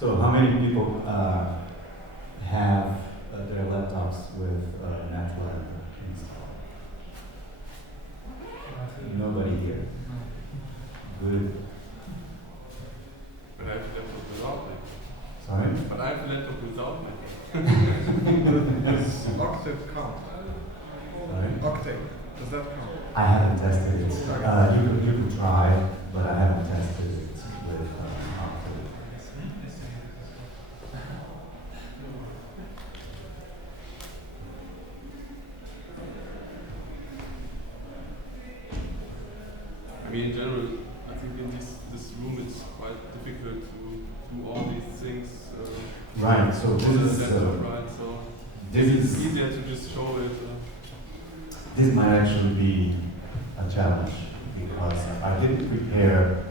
So how many people have their laptops with NetLab installed? Nobody here. Good. But I have a laptop without Mac. Sorry? But I have a laptop without Mac. Octet count. Sorry? Octet. Does that count? I haven't tested it. You could try, but I haven't tested it with Octet. I mean, in general, I think in this room it's quite difficult to do all these things. Right. So on the this is laptop, right? So this it's is easier to just show it. this might actually be a challenge because I didn't prepare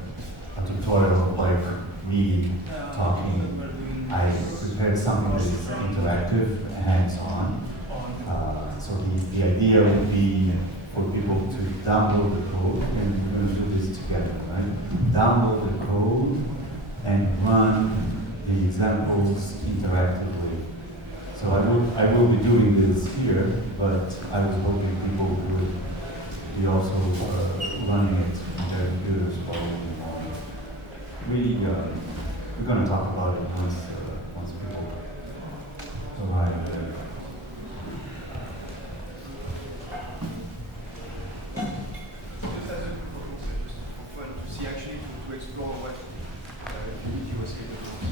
a tutorial like me talking. I prepared something that is interactive, hands-on. So the idea would be for people to download the code, and we're going to do this together, right? Download the code and run the examples interactively. So I will be doing this here, but I was hoping people would be also running it on their computers while we're going to talk about it once people arrive there. Just as a proposal, just for fun, to see actually to explore what he was capable of.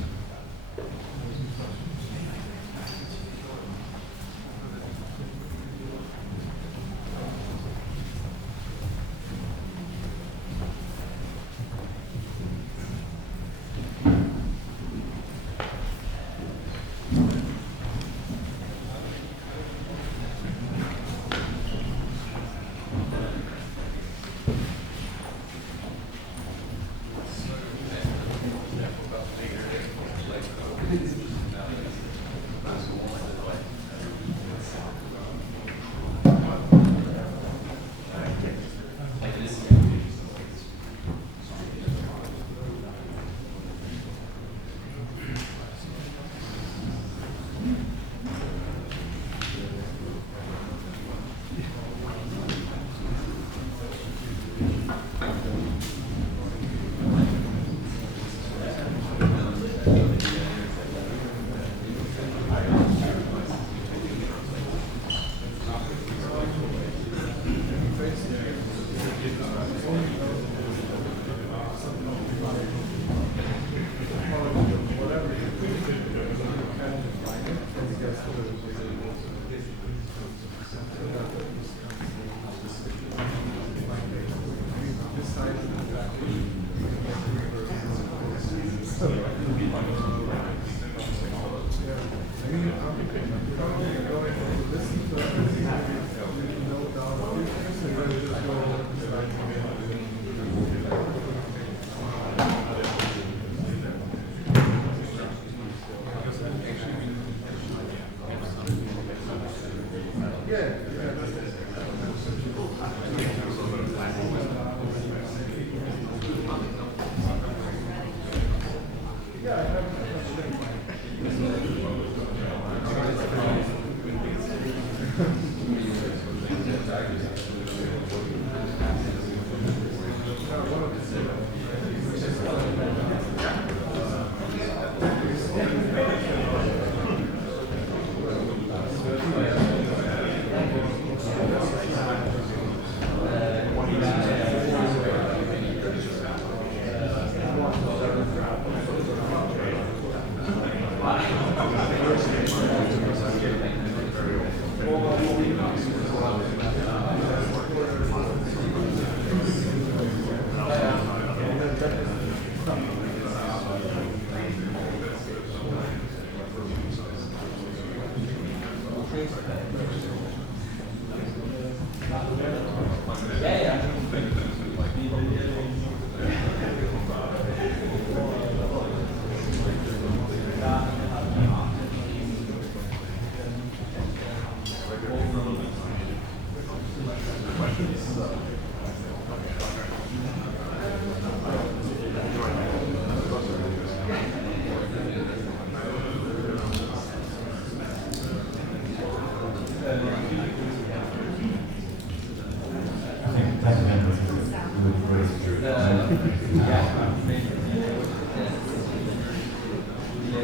I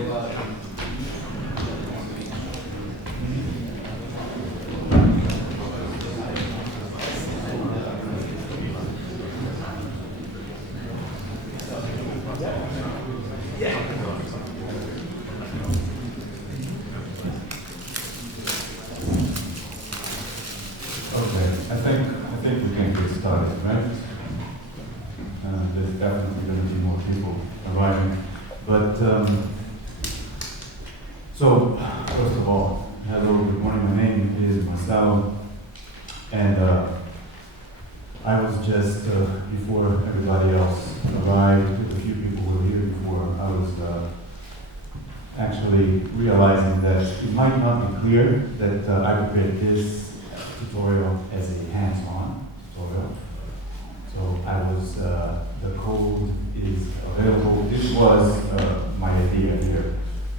think we can get started, right? There's definitely going to be more people arriving. But, so, first of all, hello, good morning. My name is Marcelo. And I was just, before everybody else arrived, a few people were here before, I was actually realizing that it might not be clear that I prepared this tutorial as a hands-on tutorial. So I was, the code is available. This was my idea here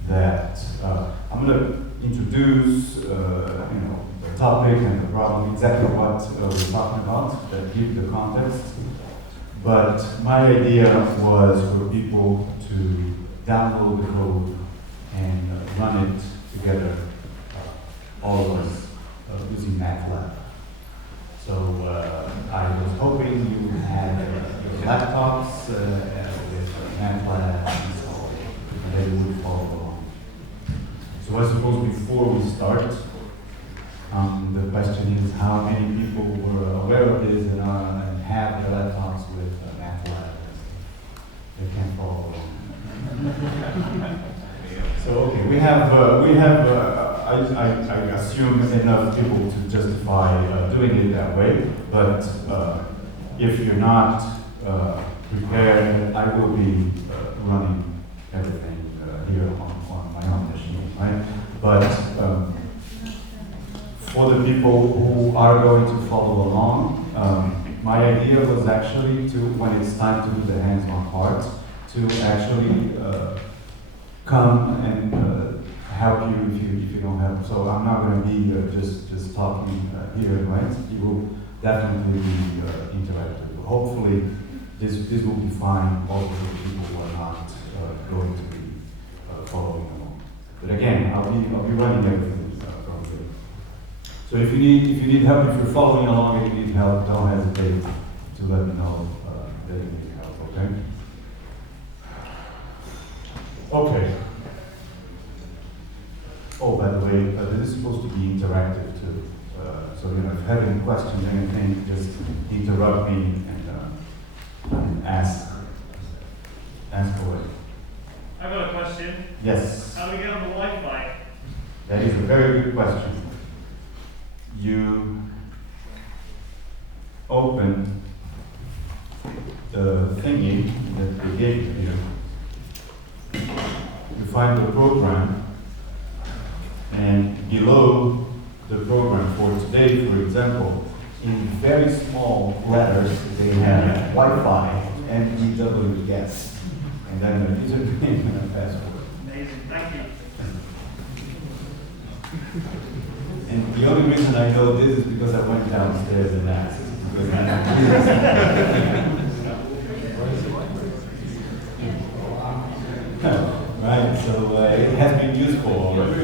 that I'm going to introduce, the topic and the problem, exactly what we're talking about, that give the context. But my idea was for people to download the code and run it together, all of us, using MATLAB. So I was hoping you had your laptops with MATLAB installed, and they would follow along. So I suppose before we start, the question is how many people were aware of this and have their laptops with MATLAB. They can follow along. So okay, we have I assume enough people to justify doing it that way. But if you're not prepared, I will be running everything here on my own machine, right? But for the people who are going to follow along, my idea was actually to, when it's time to do the hands-on part, to actually come and help you if you don't have. So I'm not going to be just talking here, right? You will definitely be interactive. Hopefully, this will be fine. Also, for people who are not going to be following along. But again, I'll be running everything from here. So if you need help, if you're following along and you need help, don't hesitate to let me know that you need help. Okay. Okay. Oh, by the way, this is supposed to be interactive too. So if you have any questions, anything, just interrupt me and ask away. I've got a question. Yes. How do we get on the Wi-Fi? That is a very good question. You open the thingy that they gave you here. You find the program, and below the program for today, for example, in very small letters, they have Wi-Fi and DW guest, and then the username and a password. Amazing, thank you. And the only reason I know this is because I went downstairs and asked. Right, so it has been useful already.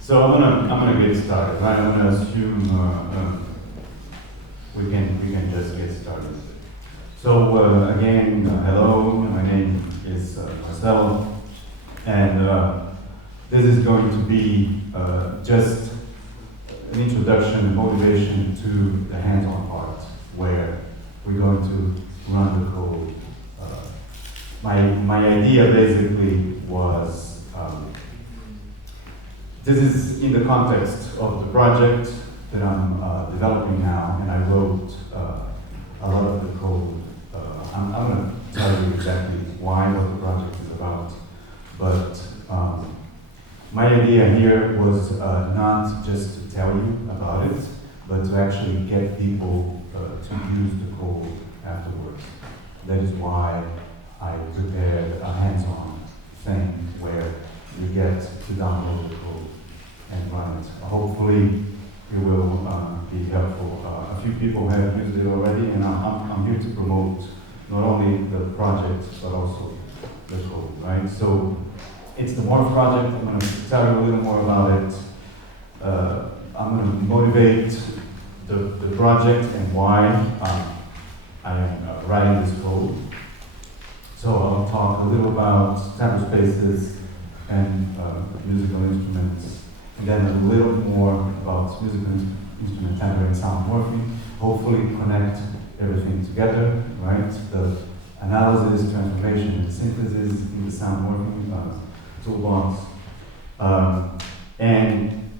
So I'm gonna get started. Right? I'm gonna assume we can just get started. So again, hello. My name is Marcelo, and this is going to be just an introduction, motivation to the hands-on part, where we're going to run the code. My idea basically was. This is in the context of the project that I'm developing now, and I wrote a lot of the code. I'm going to tell you exactly why, what the project is about, but my idea here was not just to tell you about it, but to actually get people to use the code afterwards. That is why I prepared a hands-on thing where you get to download the code and run it. Hopefully, it will be helpful. A few people have used it already, and I'm here to promote not only the project but also the code, right? So it's the Morph project. I'm going to tell you a little more about it. I'm going to motivate the project and why I am writing this code. So I'll talk a little about tempo spaces and musical instruments, and then a little more about musical instrument timbre and sound morphing. Hopefully connect everything together, right? The analysis, transformation, and synthesis in the sound morphing toolbox. And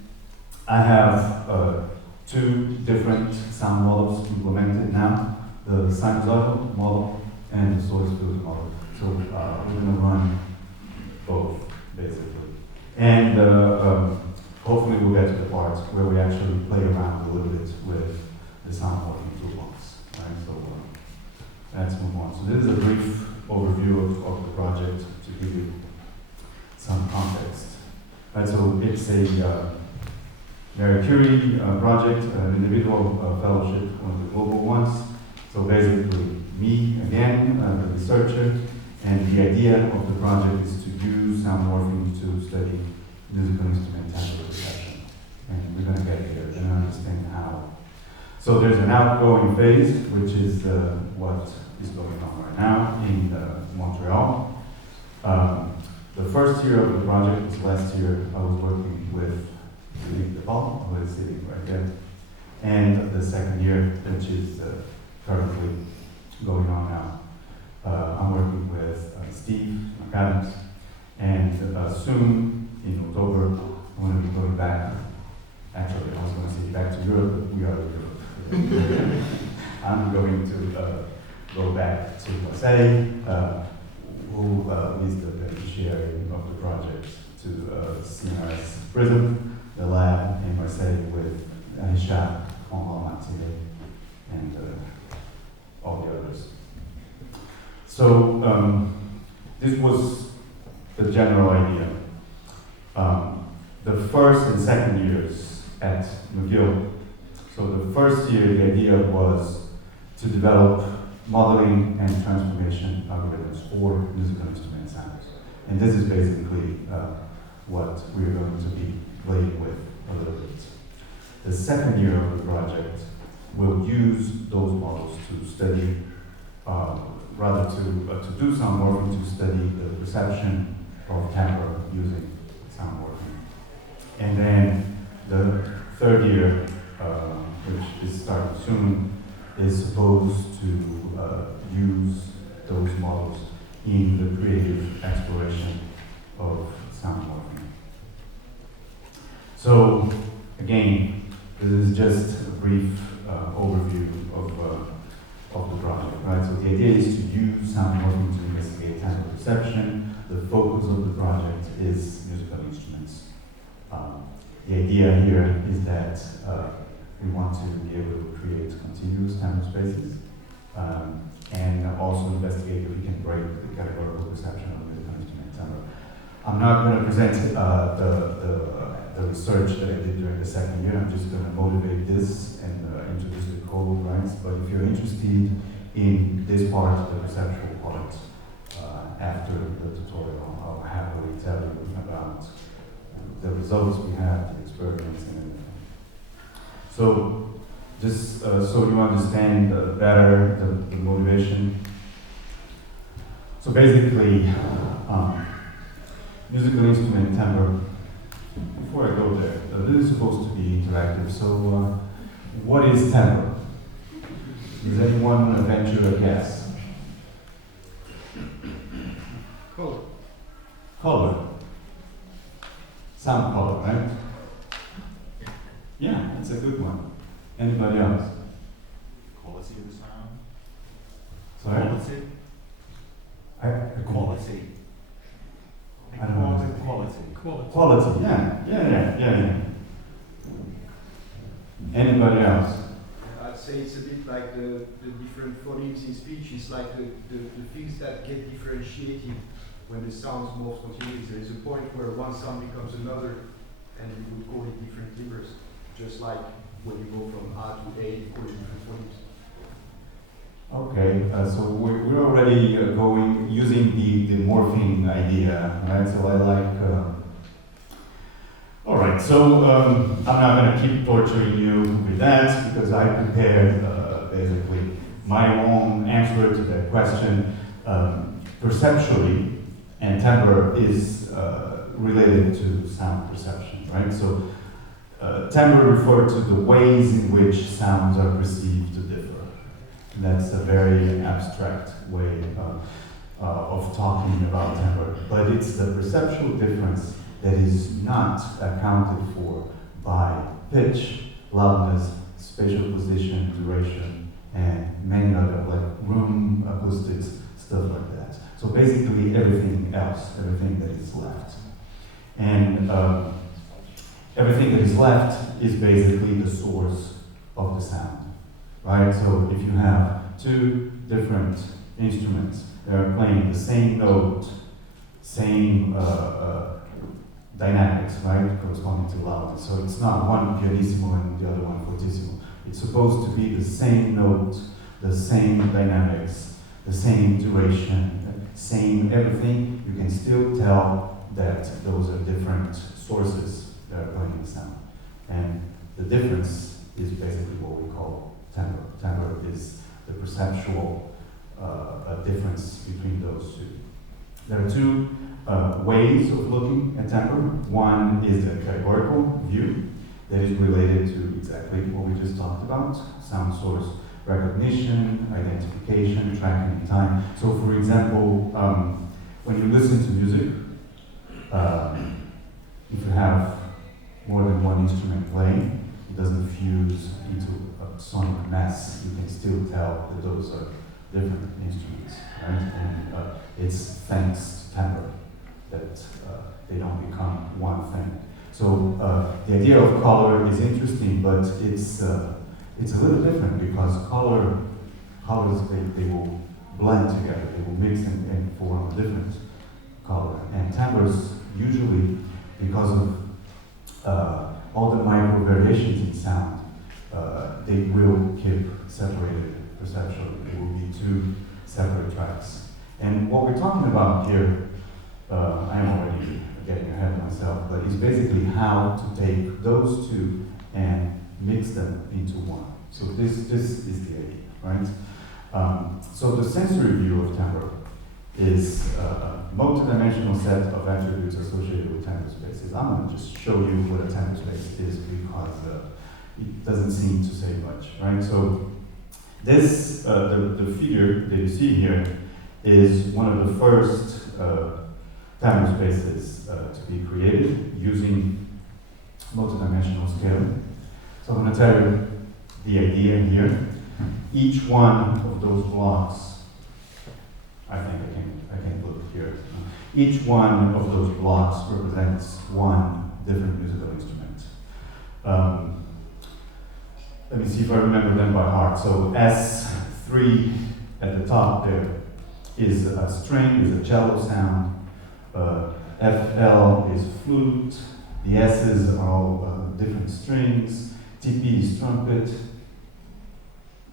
I have two different sound models implemented now, the sinusoidal model and the source field model. So we're going to run both, basically. And hopefully we'll get to the parts where we actually play around a little bit with the sound morphing toolbox. Right? So let's move on. So this is a brief overview of the project to give you some context. Right, so it's a Marie Curie project, an individual fellowship, one of the global ones. So basically, me again, the researcher, and the idea of the project is to use sound morphing to study musical instrument timbre perception. And we're going to get here, we're going to understand how. So there's an outgoing phase, which is what is going on right now in Montreal. The first year of the project was last year. I was working with Philippe Depal, who is sitting right there. And the second year, which is currently going on now, I'm working with Steve McAdams. And soon, in October, I'm going to be going back. Actually, I was going to say back to Europe, but we are in Europe. I'm going to go back to Marcelo, who is the beneficiary of the project, to CNRS Prism, the lab in Marseille with Richard, Henri Martinet, and all the others. So this was the general idea. The first and second years at McGill. So the first year, the idea was to develop modeling and transformation algorithms for musical instrument samples. And this is basically what we're going to be playing with a little bit. The second year of the project will use those models to study, rather to do sound morphing, to study the perception of timbre using sound morphing. And then the third year, which is starting soon, is supposed to use those models in the creative exploration of sound morphing. So, again, this is just a brief overview of the project, right? So the idea is to use sound morphing to investigate timbre perception. The focus of the project is musical instruments. The idea here is that we want to be able to create continuous timbre spaces and also investigate if we can break the categorical perception of musical instrument timbre. I'm not going to present the research that I did during the second year. I'm just going to motivate this and introduce the code, right? But if you're interested in this part, the perceptual part, after the tutorial, I'll happily tell you about the results we have, the experiments, and everything. So, just so you understand better the motivation. So basically, musical instrument timbre. Before I go there, this is supposed to be interactive. So, what is timbre? Does anyone venture a guess? Color. Color. Sound color, right? Yeah, that's a good one. Anybody else? Quality of the sound. Sorry? Quality. Quality. I don't know. Quality. Quality, yeah. Anybody else? I'd say say it's a bit like the different phonemes in speech. It's like the things that get differentiated when the sounds morph continuously. There is a point where one sound becomes another, and you would call it different timbres, just like when you go from R to A, you call it different phonemes. Okay, so we're already using the morphing idea, right? So I like. All right, so I'm not going to keep torturing you with that because I prepared basically my own answer to that question. Perceptually, and timbre is related to sound perception, right? So timbre refers to the ways in which sounds are perceived to differ. And that's a very abstract way of talking about timbre, but it's the perceptual difference that is not accounted for by pitch, loudness, spatial position, duration, and many other, like room acoustics, stuff like that. So basically everything else, everything that is left. And everything that is left is basically the source of the sound, right? So if you have two different instruments that are playing the same note, same dynamics, right, corresponding to loudness. So it's not one pianissimo and the other one fortissimo. It's supposed to be the same note, the same dynamics, the same duration, same everything. You can still tell that those are different sources that are playing the sound. And the difference is basically what we call timbre. Timbre is the perceptual difference between those two. There are two ways of looking at timbre. One is the categorical view that is related to exactly what we just talked about, sound source recognition, identification, tracking in time. So for example, when you listen to music, if you have more than one instrument playing, it doesn't fuse into a sonic mess. You can still tell that those are different instruments, right? And it's thanks to timbre that they don't become one thing. So the idea of color is interesting, but it's a little different because colors they will blend together, they will mix and form a different color. And timbres usually, because of all the micro variations in sound, they will keep separated perceptually. They will be two separate tracks. And what we're talking about here, I'm already getting ahead of myself, but it's basically how to take those two and mix them into one. So this is the idea, right? So the sensory view of timbre is a multidimensional set of attributes associated with timbre spaces. I'm going to just show you what a timbre space is because it doesn't seem to say much, right? So this, the figure that you see here is one of the first timbre spaces to be created using multidimensional scaling. So I'm going to tell you the idea here. Each one of those blocks, I think I can look here. Each one of those blocks represents one different musical instrument. Let me see if I remember them by heart. So S3 at the top there is a string, is a cello sound. FL is flute. The S's are all different strings. TP is trumpet.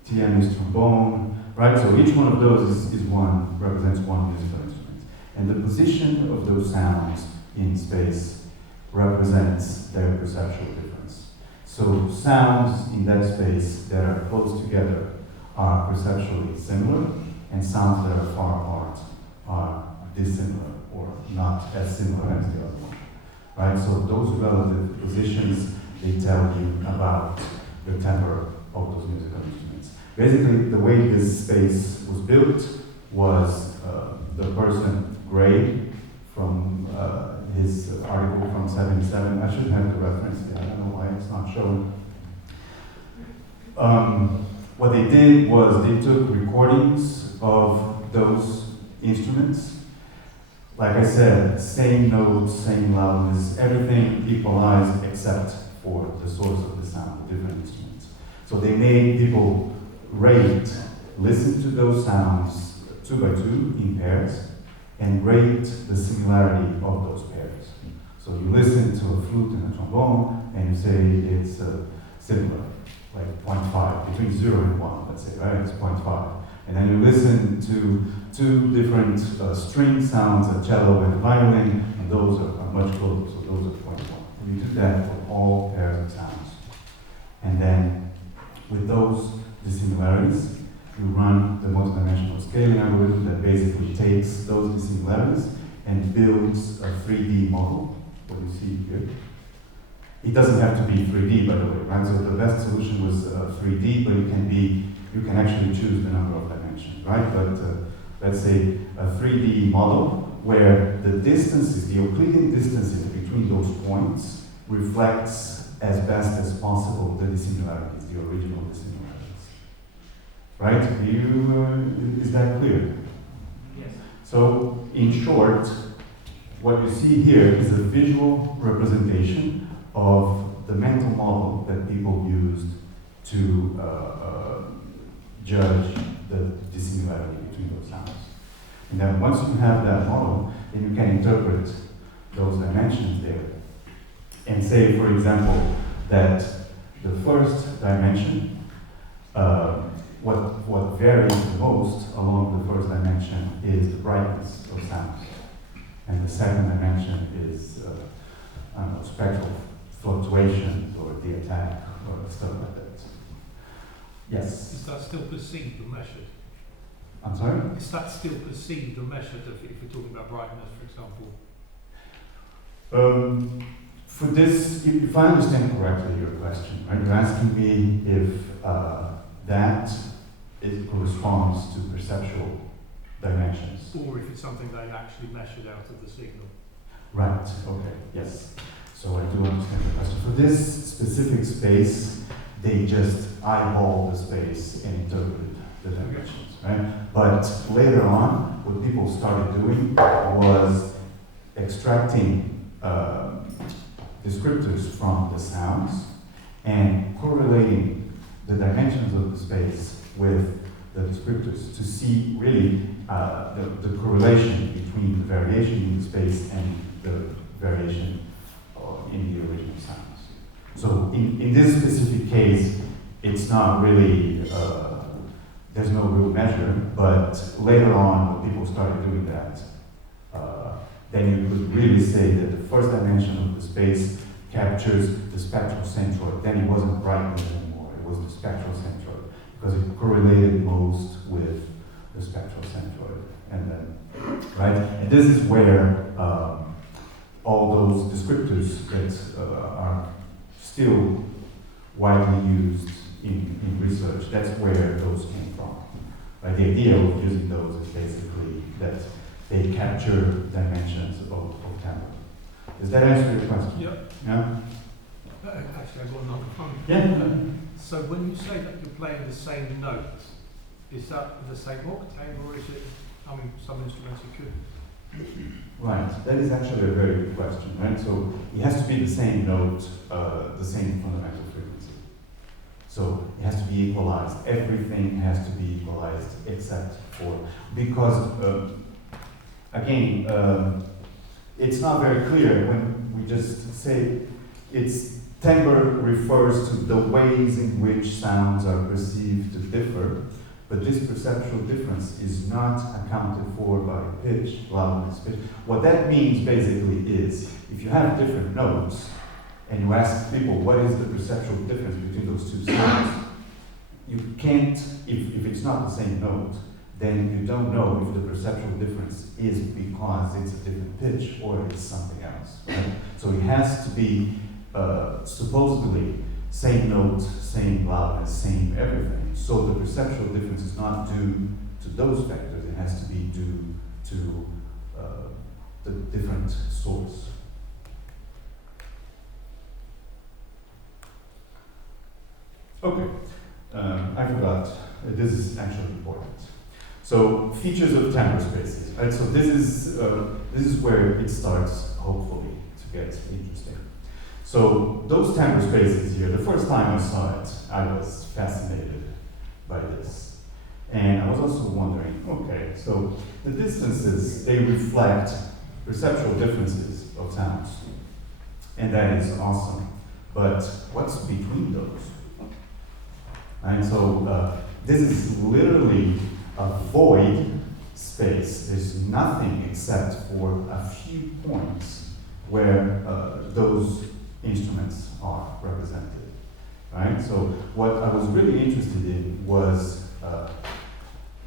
TM is trombone. Right. So each one of those represents one musical instrument, and the position of those sounds in space represents their perceptual difference. So sounds in that space that are close together are perceptually similar, and sounds that are far apart are dissimilar or not as similar as the other one. Right? So those relative positions, they tell you about the timbre of those musical instruments. Basically, the way this space was built was the person Gray from his article from '77. I should have the reference here. I don't know why it's not shown. What they did was they took recordings of those instruments. Like I said, same notes, same loudness, everything equalized except for the source of the sound, different instruments. So they made people listen to those sounds 2 by 2 in pairs, and rate the similarity of those pairs. So you listen to a flute and a trombone, and you say it's similar, like 0.5, between 0 and 1, let's say, right? It's 0.5. And then you listen to 2 different string sounds, a cello and a violin, and those are much closer, so those are 0.1. And you do that for all pairs of sounds. And then with those dissimilarities, you run the multidimensional scaling algorithm that basically takes those dissimilarities and builds a 3D model, what you see here. It doesn't have to be 3D, by the way, right? So the best solution was 3D, but you can actually choose the number of dimensions, right? But let's say a 3D model where the distances, the Euclidean distances between those points reflects as best as possible the dissimilarities, the original dissimilarities. Right? Is that clear? Yes. So, in short, what you see here is a visual representation of the mental model that people used to judge the dissimilarity between those sounds. And then once you have that model, then you can interpret those dimensions there and say, for example, that the first dimension, what varies the most along the first dimension is the brightness of sounds. And the second dimension is, I don't know, spectral fluctuations or the attack or stuff like that. Yes? Is that still perceived or measured? I'm sorry? Is that still perceived or measured if we're talking about brightness, for example? For this, if I understand correctly your question, right, you're asking me if it corresponds to perceptual dimensions. Or if it's something they actually measured out of the signal. Right, okay, yes. So I do understand the question. For this specific space, they just eyeball the space and interpreted the dimensions, right? But later on, what people started doing was extracting descriptors from the sounds and correlating the dimensions of the space with the descriptors to see really the correlation between the variation in the space and the variation in the original sounds. So in this specific case, it's not really, there's no real measure, but later on when people started doing that, then you could really say that the first dimension of the space captures the spectral centroid. Then it wasn't brightness anymore, it was the spectral centroid, because it correlated most with the spectral centroid. And then, right? And this is where all those descriptors that are still widely used in research, that's where those came from. Right? The idea of using those is basically that they capture dimensions of tempo. Does that answer your question? Yep. Yeah? Actually, I've got another one. Yeah. So when you say that you're playing the same note, is that the same octave, or is it, I mean, some instruments you could? Right, that is actually a very good question, right? So it has to be the same note, the same fundamental frequency. So it has to be equalized. Everything has to be equalized except for, because again, it's not very clear when we just say timbre refers to the ways in which sounds are perceived to differ, but this perceptual difference is not accounted for by pitch, loudness, pitch. What that means basically is, if you have different notes, and you ask people what is the perceptual difference between those two sounds, you can't, if it's not the same note, then you don't know if the perceptual difference is because it's a different pitch or it's something else, right? So it has to be supposedly same note, same loudness, same everything. So the perceptual difference is not due to those factors, it has to be due to the different source. Okay, I forgot, this is actually important. So features of timbre spaces, right? So this is where it starts, hopefully, to get interesting. So those timbre spaces here, the first time I saw it, I was fascinated by this. And I was also wondering, okay, so the distances, they reflect perceptual differences of sounds. And that is awesome. But what's between those? And so this is literally a void space. There's nothing except for a few points where those instruments are represented, right? So what I was really interested in was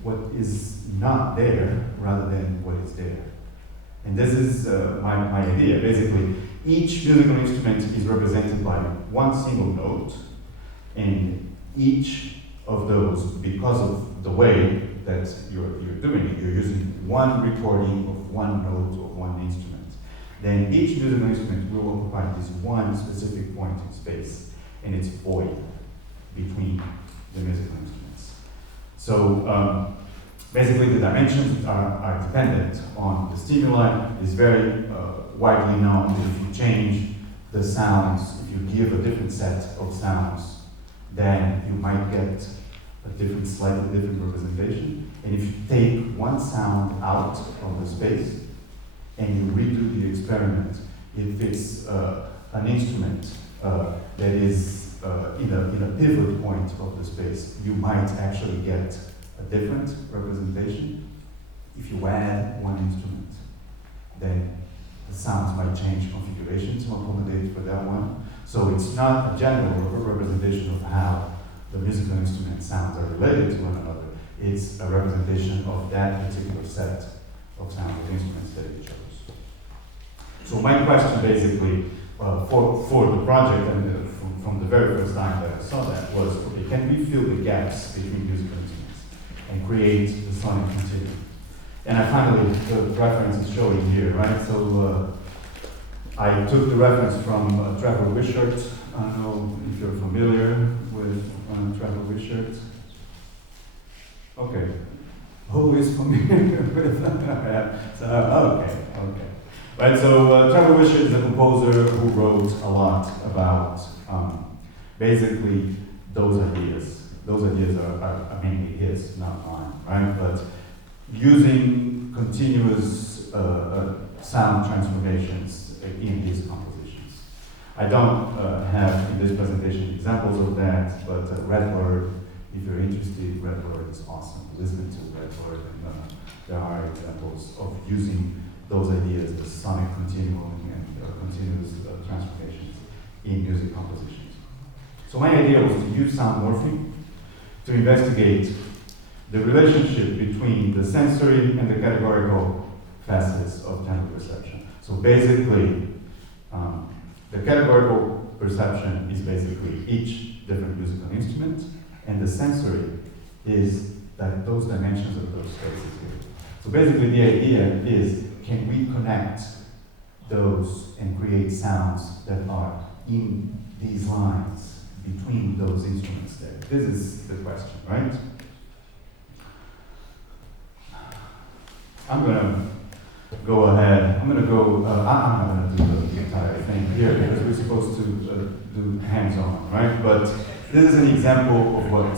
what is not there rather than what is there. And this is my idea. Basically, each musical instrument is represented by one single note, and each of those, because of the way that you're doing it, you're using one recording of one note of one instrument. Then each musical instrument will occupy this one specific point in space, and it's void between the musical instruments. So basically the dimensions are dependent on the stimuli. It's very widely known that if you change the sounds, if you give a different set of sounds, then you might get a different, slightly different representation. And if you take one sound out of the space and you redo the experiment, if it's an instrument that is in a pivot point of the space, you might actually get a different representation. If you add one instrument, then the sounds might change configuration to accommodate for that one. So it's not a general representation of how the musical instrument sounds are related to one another. It's a representation of that particular set of sound of instruments that you chose. So my question basically for the project, and from the very first time that I saw that, was, okay, can we fill the gaps between musical instruments and create the sonic continuum? And I finally, the reference is showing here, right? So I took the reference from Trevor Wishart. I don't know if you're familiar with Trevor Wishart. Okay. Who is familiar with okay. Right, so Trevor Wishart is a composer who wrote a lot about basically those ideas. Those ideas are mainly his, not mine, right? But using continuous sound transformations in his compositions. I don't have in this presentation examples of that, but Redbird, if you're interested, Redbird is awesome. Listen to Redbird, and there are examples of using those ideas, the sonic continuum and continuous transformations in music compositions. So my idea was to use sound morphing to investigate the relationship between the sensory and the categorical facets of temporal perception. So basically, the categorical perception is basically each different musical instrument, and the sensory is that those dimensions of those spaces here. So basically the idea is, can we connect those and create sounds that are in these lines between those instruments there? This is the question, right? I'm gonna go ahead. I'm not gonna do the entire thing here because we're supposed to do hands-on, right? But this is an example of what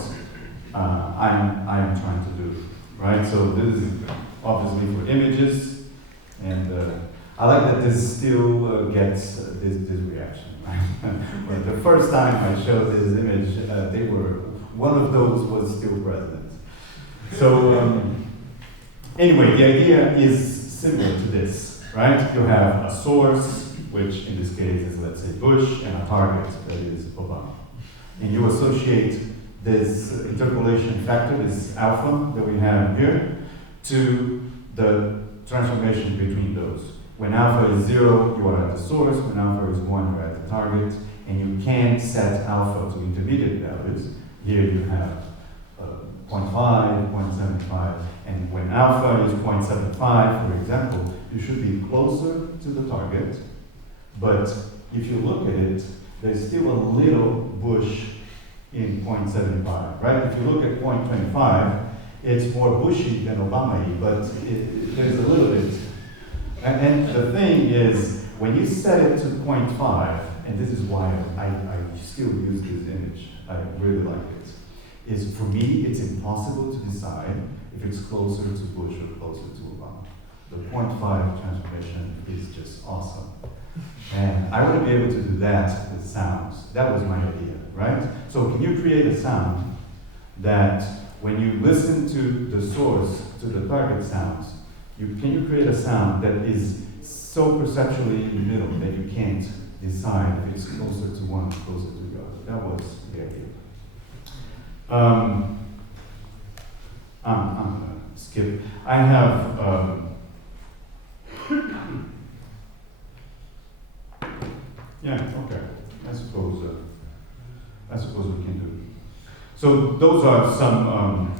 I'm trying to do, right? So this is obviously for images, and I like that this still gets this reaction, right? But the first time I showed this image, one of those was still present. So anyway, the idea is similar to this, right? You have a source, which in this case is, let's say, Bush, and a target, that is Obama. And you associate this interpolation factor, this alpha that we have here, to the transformation between those. When alpha is 0, you are at the source. When alpha is 1, you're at the target. And you can set alpha to intermediate values. Here you have 0.5, 0.75. And when alpha is 0.75, for example, you should be closer to the target. But if you look at it, there's still a little Bush in 0.75, right? If you look at 0.25, it's more Bushy than Obama-y, but there's a little bit. And the thing is, when you set it to 0.5, and this is why I still use this image, I really like it, is for me it's impossible to decide if it's closer to bush or closer to Obama. The 0.5 transformation is just awesome. And I want to be able to do that with sounds. That was my idea, right? So can you create a sound that when you listen to the source, to the target sounds, can you create a sound that is so perceptually in the middle that you can't decide if it's closer to one or closer to the other? That was the idea. I'm gonna skip. I have yeah, okay. I suppose we can do it. So those are some.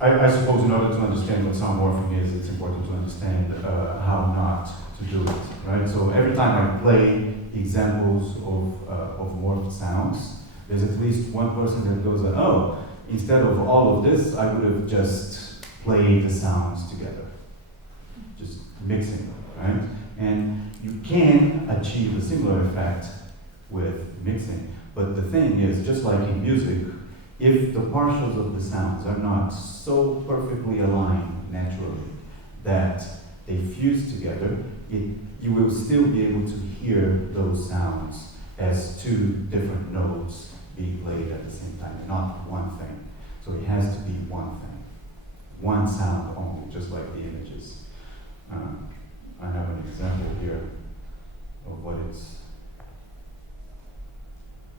I suppose in order to understand what sound morphing is, it's important to understand how not to do it, right? So every time I play examples of morphed sounds, there's at least one person that goes, oh, instead of all of this, I would have just played the sounds together, just mixing them, right? And you can achieve a similar effect with mixing, but the thing is, just like in music, if the partials of the sounds are not so perfectly aligned naturally that they fuse together, you will still be able to hear those sounds as two different notes being played at the same time, not one thing. So it has to be one thing, one sound only, just like the images. I have an example here of what it's.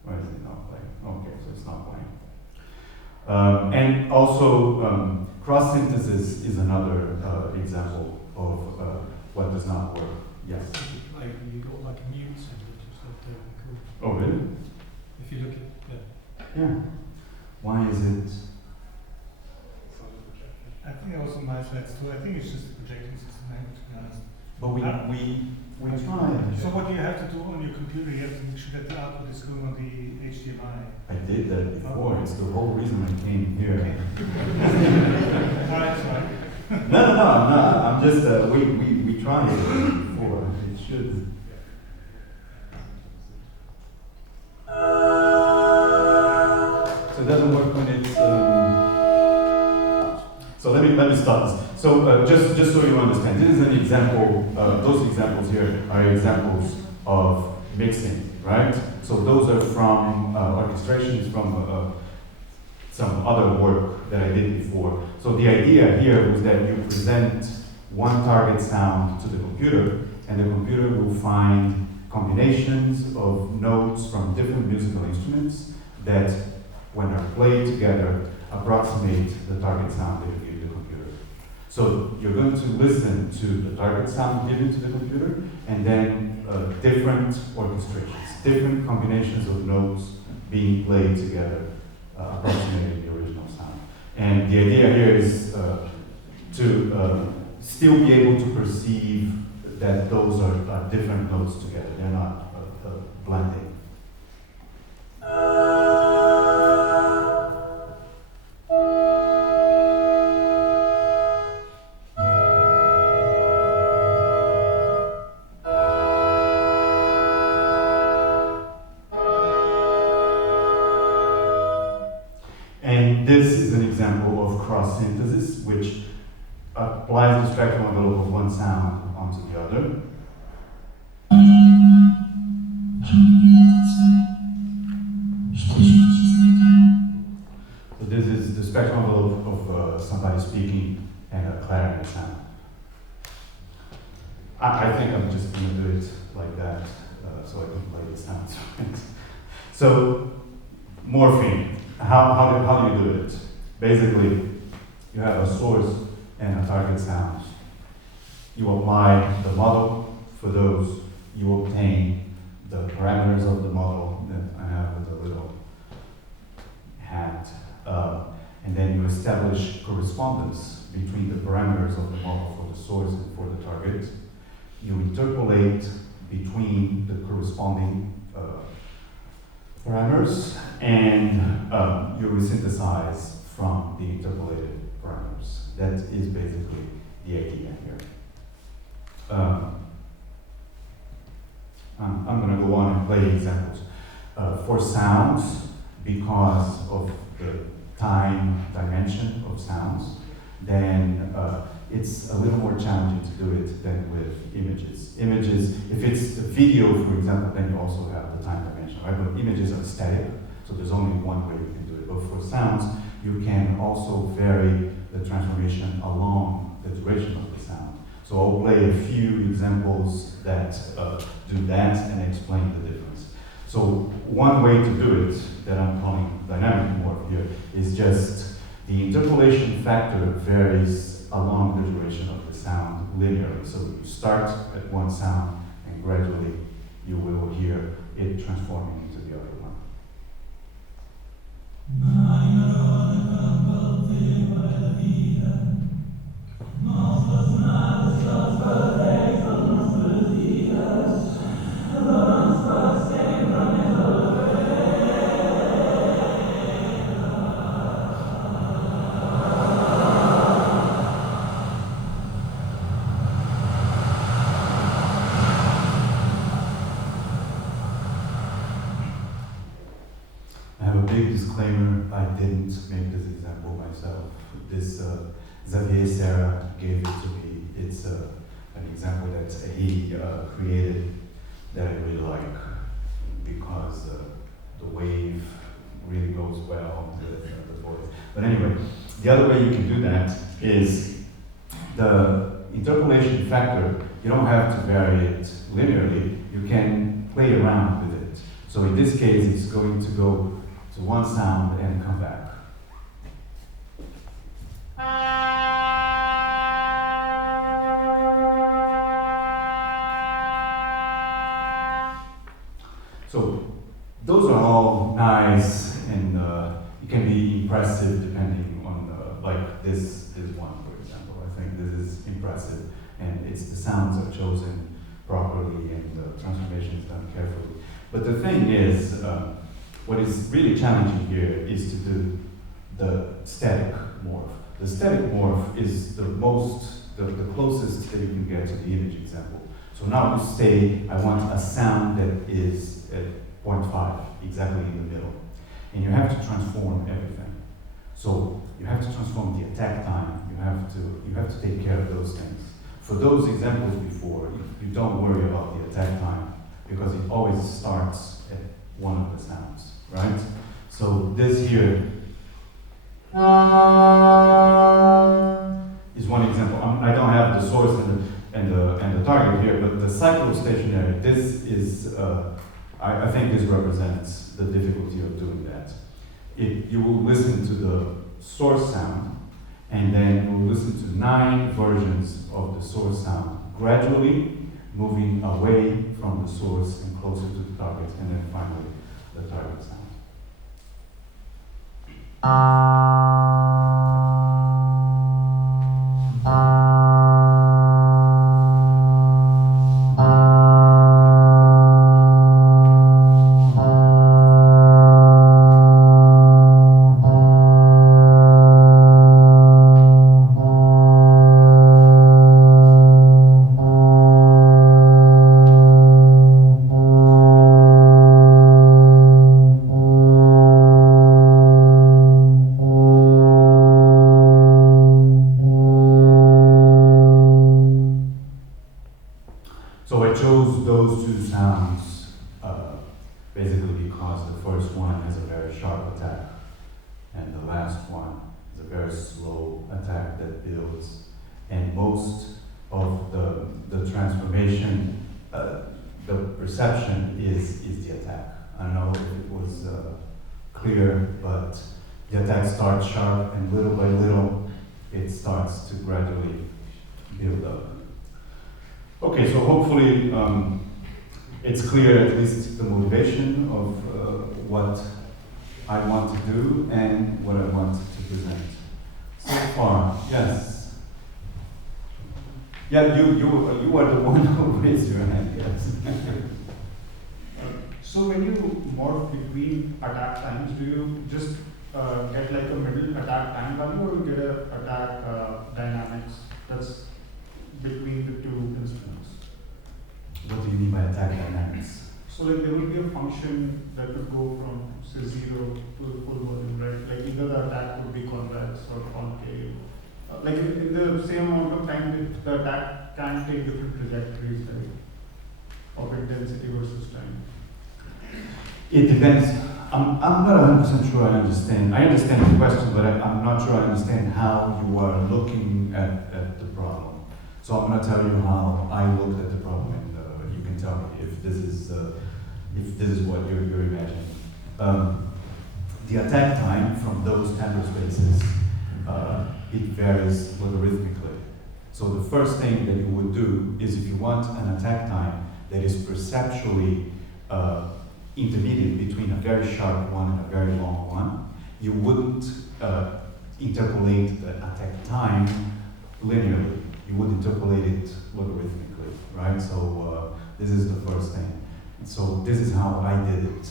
Why is it not playing? Okay, so it's not playing. And also, cross-synthesis is another example of what does not work. Yes? Like you got like a mute symbol just up there. Cool. Oh, really? If you look at Yeah. Why is it? I think also my slides too. I think it's just a projecting system, to be honest. But we tried. So what you have to do on your computer, you have to make sure that the output is going on the HDMI. I did that before. It's the whole reason I came here. Alright, sorry. No, I'm not. I'm just, we tried it before. It should. So it doesn't work when it's, so let me start this. So just so you understand, this is an example, those examples here are examples of mixing, right? So those are from orchestrations from some other work that I did before. So the idea here was that you present one target sound to the computer, and the computer will find combinations of notes from different musical instruments that, when are played together, approximate the target sound that you give the computer. So you're going to listen to the target sound given to the computer, and then different orchestrations, different combinations of notes being played together, approximating the original sound. And the idea here is to still be able to perceive that those are different notes together. They're not blending. And this is an example of cross-synthesis, which applies the spectral envelope of one sound onto the other. So this is the spectral envelope of somebody speaking and a clarinet sound. I think I'm just going to do it like that, so I can play the sounds. So, morphing. How do you do it? Basically, you have a source and a target sound. You apply the model for those. You obtain the parameters of the model that I have with a little hat. And then you establish correspondence between the parameters of the model for the source and for the target. You interpolate between the corresponding parameters, and you resynthesize from the interpolated parameters. That is basically the idea here. I'm going to go on and play examples. For sounds, because of the time dimension of sounds, then it's a little more challenging to do it than with images. Images, if it's a video, for example, then you also have the time dimension, right? But images are static, so there's only one way you can do it. But for sounds, you can also vary the transformation along the duration of the sound. So I'll play a few examples that do that and explain the difference. So one way to do it, that I'm calling dynamic morph here, is just the interpolation factor varies along the duration of the sound linearly. So you start at one sound and gradually you will hear it transforming into the other one. I have a big disclaimer, I didn't make this example myself. This Xavier Serra gave it to me. It's an example that he created that I really like because the wave really goes well with the voice. But anyway, the other way you can do that is the interpolation factor. You don't have to vary it linearly. You can play around with it. So in this case, it's going to go to one sound and come back. So those are all nice and it can be impressive depending on like this one, for example. I think this is impressive and it's the sounds are chosen properly and the transformation is done carefully. But the thing is, what is really challenging here is to do the static morph. The static morph is the closest that you can get to the image example. So now you say, I want a sound that is at 0.5, exactly in the middle. And you have to transform everything. So you have to transform the attack time, you have to take care of those things. For those examples before, you don't worry about the attack time because it always starts at one of the sounds, right? So this here is one example. I don't have the source and the target here, but the cyclostationary, this is, I think this represents the difficulty of doing that. You will listen to the source sound, and then we'll listen to 9 versions of the source sound, gradually moving away from the source and closer to the target, and then finally the target sound. So I chose those 2 sounds basically because the first one has a very sharp attack and the last one is a very slow attack that builds, and most of the transformation, the perception is the attack. I don't know if it was clear, but the attack starts sharp and little by little it starts to gradually build up. Okay, so hopefully it's clear at least the motivation of what I want to do and what I want to present. So far, yes. Yeah, you are the one who raised your hand, yes. So when you morph between attack times, do you just get like a middle attack time value, or you get a attack dynamics that's between the 2 instruments? What do you mean by attack dynamics? function that would go from say 0 to the full volume, right? Like either the attack would be convex or concave. Like in the same amount of time, the attack can take different trajectories, right? Of intensity versus time. It depends. I'm not 100% sure I understand. I understand the question, but I'm not sure I understand how you are looking at the problem. So I'm going to tell you how I looked at the problem, and you can tell me if this is what you're imagining. The attack time from those timbre spaces, it varies logarithmically. So the first thing that you would do is, if you want an attack time that is perceptually intermediate between a very sharp one and a very long one, you wouldn't interpolate the attack time linearly. You would interpolate it logarithmically, right? So this is the first thing. So this is how I did it.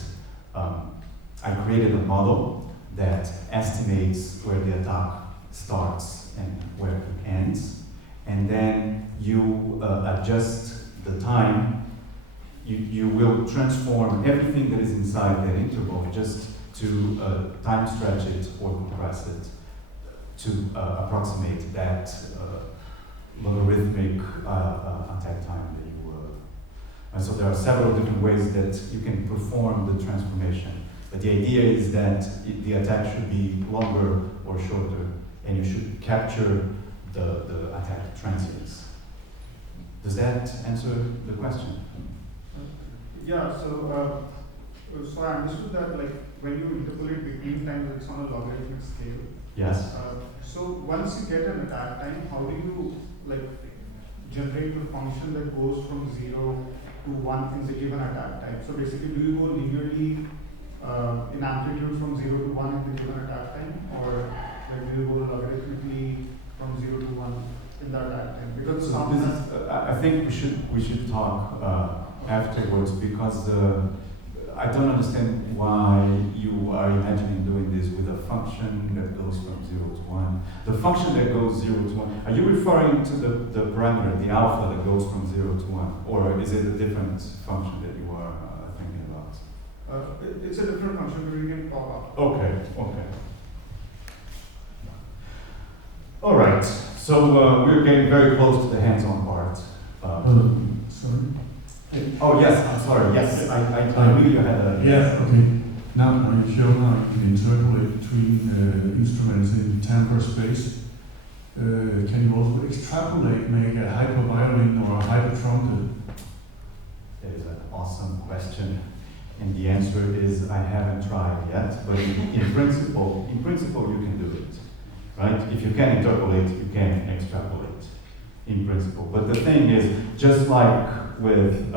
I created a model that estimates where the attack starts and where it ends, and then you adjust the time. You will transform everything that is inside that interval just to time stretch it or compress it to approximate that logarithmic attack time that you and so there are several different ways that you can perform the transformation. But the idea is that the attack should be longer or shorter, and you should capture the attack transients. Does that answer the question? Yeah, so I understood that like when you interpolate between times, it's on a logarithmic scale. Yes. So once you get an attack time, how do you like generate the function that goes from 0 to 1 in the given attack time? So basically, do you go linearly in amplitude from 0 to 1 in the given attack time, or like, do you go logarithmically from 0 to 1 in that attack time? Because So this is, I think we should talk afterwards, because I don't understand why you are imagining doing this with a function that goes from 0 to 1. The function that goes 0 to 1, are you referring to the parameter, the alpha that goes from 0 to 1? Or is it a different function that you are thinking about? It's a different function, but we can pop up. Okay. All right, so we're getting very close to the hands-on part. Sorry? Oh yes, I'm sorry, yes, I knew you had a... Yeah, okay. Now you show how you can interpolate between instruments in timbre space. Can you also extrapolate, make a hyperviolin or a hypertrumpet? That is an awesome question, and the answer is I haven't tried yet, but in principle you can do it, right? If you can interpolate, you can extrapolate, in principle. But the thing is, just like with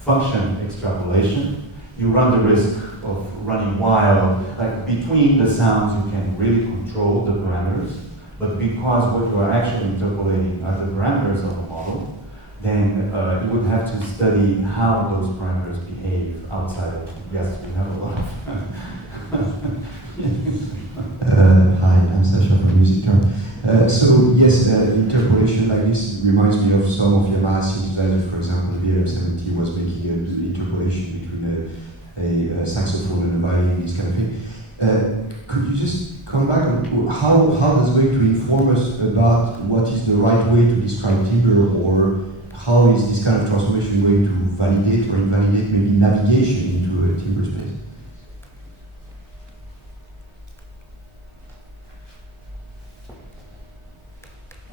function extrapolation, you run the risk of running wild. Like between the sounds, you can really control the parameters, but because what you are actually interpolating are the parameters of a model, then you would have to study how those parameters behave outside of it. Yes, we have a lot of Hi, I'm Sasha from Instr. So yes, interpolation like this reminds me of some of Yamaha synthesizers. For example, the DAFx20in22 was making an interpolation between a saxophone and a violin, this kind of thing. Could you just come back on how that's going to inform us about what is the right way to describe timbre, or how is this kind of transformation going to validate or invalidate maybe navigation into a timbre space?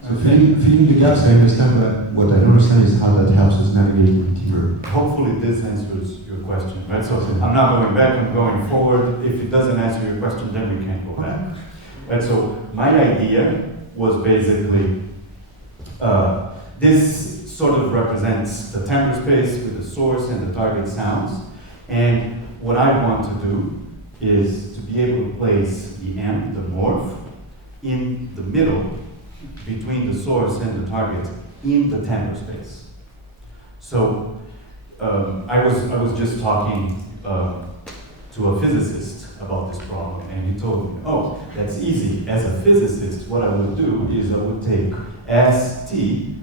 So filling the gaps, I understand, but what I don't understand is how that helps us navigate with timbre. Hopefully this answers your question, right? So I'm not going back, I'm going forward. If it doesn't answer your question, then we can't go back. Right, so my idea was basically, this sort of represents the timbre space with the source and the target sounds. And what I want to do is to be able to place the amp, the morph, in the middle between the source and the target in the timbre space. So I was just talking to a physicist about this problem, and he told me, oh, that's easy. As a physicist, what I would do is I would take ST,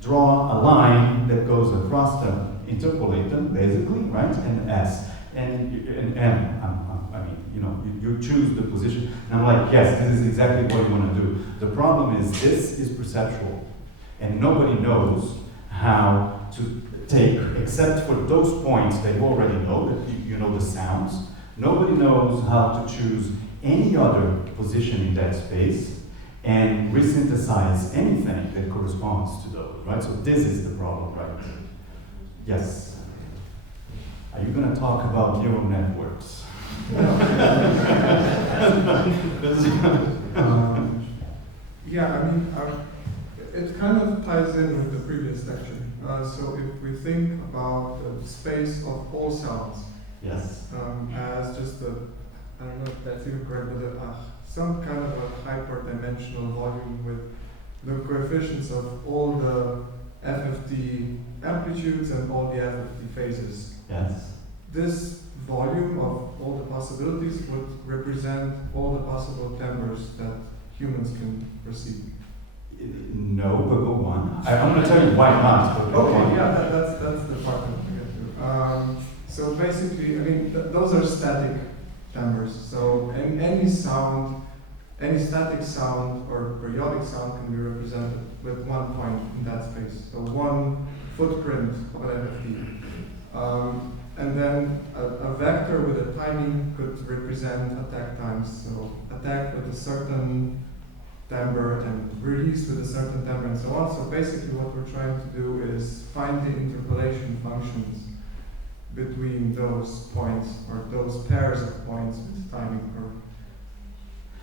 draw a line that goes across them, interpolate them, basically, right, and S. and I mean, you know, you choose the position, and I'm like, yes, this is exactly what you want to do. The problem is this is perceptual, and nobody knows how to take, except for those points that you already know, that you know the sounds. Nobody knows how to choose any other position in that space and resynthesize anything that corresponds to those, right? So this is the problem, right? Yes. Are you going to talk about neural networks? Yeah, I mean, it kind of ties in with the previous section. So if we think about the space of all sounds, Yes. as just a, I don't know if that's even correct, but some kind of a hyperdimensional volume with the coefficients of all the FFT amplitudes and all the FFT phases. Yes. This volume of all the possibilities would represent all the possible timbres that humans can perceive. No, but go on. I'm going to tell you why not. But go on. Okay, yeah, that's the part that we get to. So basically, I mean, those are static timbres. So any sound, any static sound or periodic sound can be represented with one point in that space. So one footprint of an FFT. And then a vector with a timing could represent attack times. So attack with a certain timbre and release with a certain timbre and so on. So basically what we're trying to do is find the interpolation functions between those points or those pairs of points with timing. Or,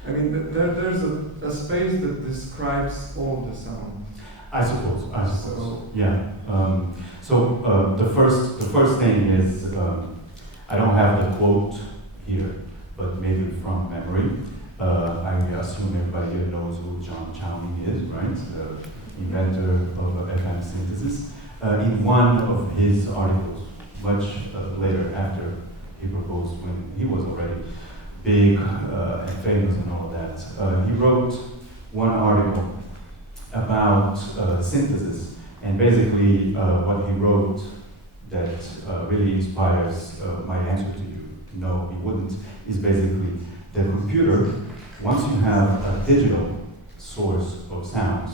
I mean, there's a space that describes all the sound. I suppose. So, yeah. The first thing is, I don't have the quote here, but maybe from memory. I assume everybody here knows who John Chowning is, right? The inventor of FM synthesis. In one of his articles, much later, after he proposed, when he was already big and famous and all that, he wrote one article about synthesis. And basically, what he wrote that really inspires my answer to you, no, he wouldn't, is basically the computer, once you have a digital source of sounds,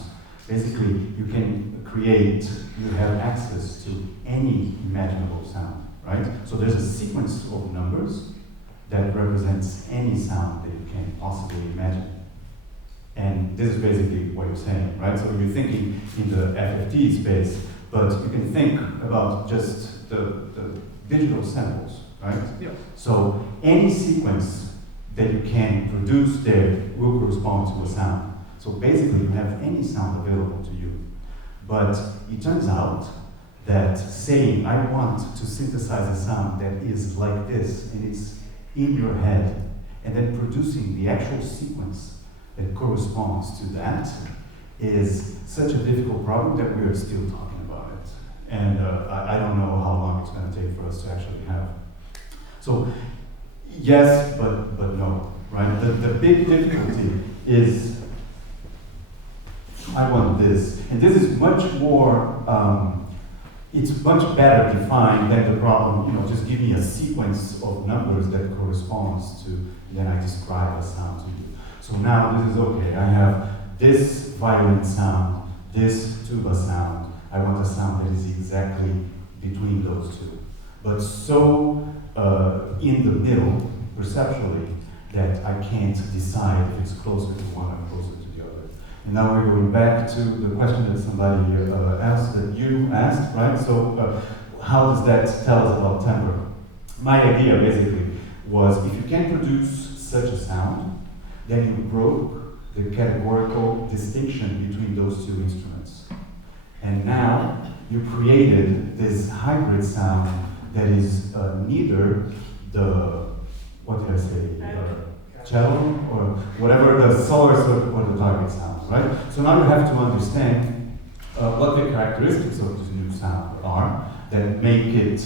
basically you can create, you have access to any imaginable sound, right? So there's a sequence of numbers that represents any sound that you can possibly imagine. And this is basically what you're saying, right? So you're thinking in the FFT space, but you can think about just the digital samples, right? Yeah. So any sequence that you can produce there will correspond to a sound. So basically you have any sound available to you. But it turns out that saying, I want to synthesize a sound that is like this, and it's in your head, and then producing the actual sequence that corresponds to that is such a difficult problem that we are still talking about it. And I don't know how long it's going to take for us to actually have. So yes, but no, right? The big difficulty is I want this. And this is much more, it's much better defined than the problem, just give me a sequence of numbers that corresponds to, then I describe a sound to you. So now this is okay, I have this violin sound, this tuba sound. I want a sound that is exactly between those two. But so in the middle, perceptually, that I can't decide if it's closer to one or closer to the other. And now we're going back to the question that somebody asked, that you asked, right? So how does that tell us about timbre? My idea basically was if you can produce such a sound, then you broke the categorical distinction between those two instruments. And now you created this hybrid sound that is neither the, what did I say, cello or whatever the source or the target sound, right? So now you have to understand what the characteristics of this new sound are that make it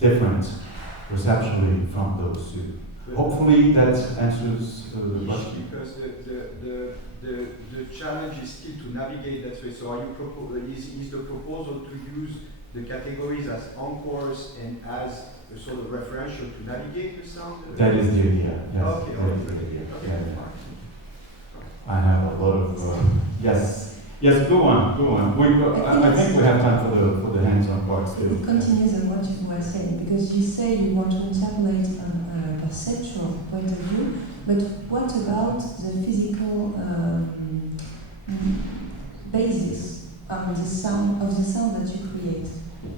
different perceptually from those two. Hopefully that answers the question. Because the challenge is still to navigate that space. So are you is the proposal to use the categories as anchors and as a sort of referential to navigate the sound? That is the idea, yes. Okay, that is the okay. idea. Okay, Yeah, yeah. fine. I have a lot of, yes, yes, go on, go on. I think we have time for the hands-on parts too. It continues on what you were saying, because you say you want to interpolate on a perceptual point of view, but what about the physical basis of the sound that you create?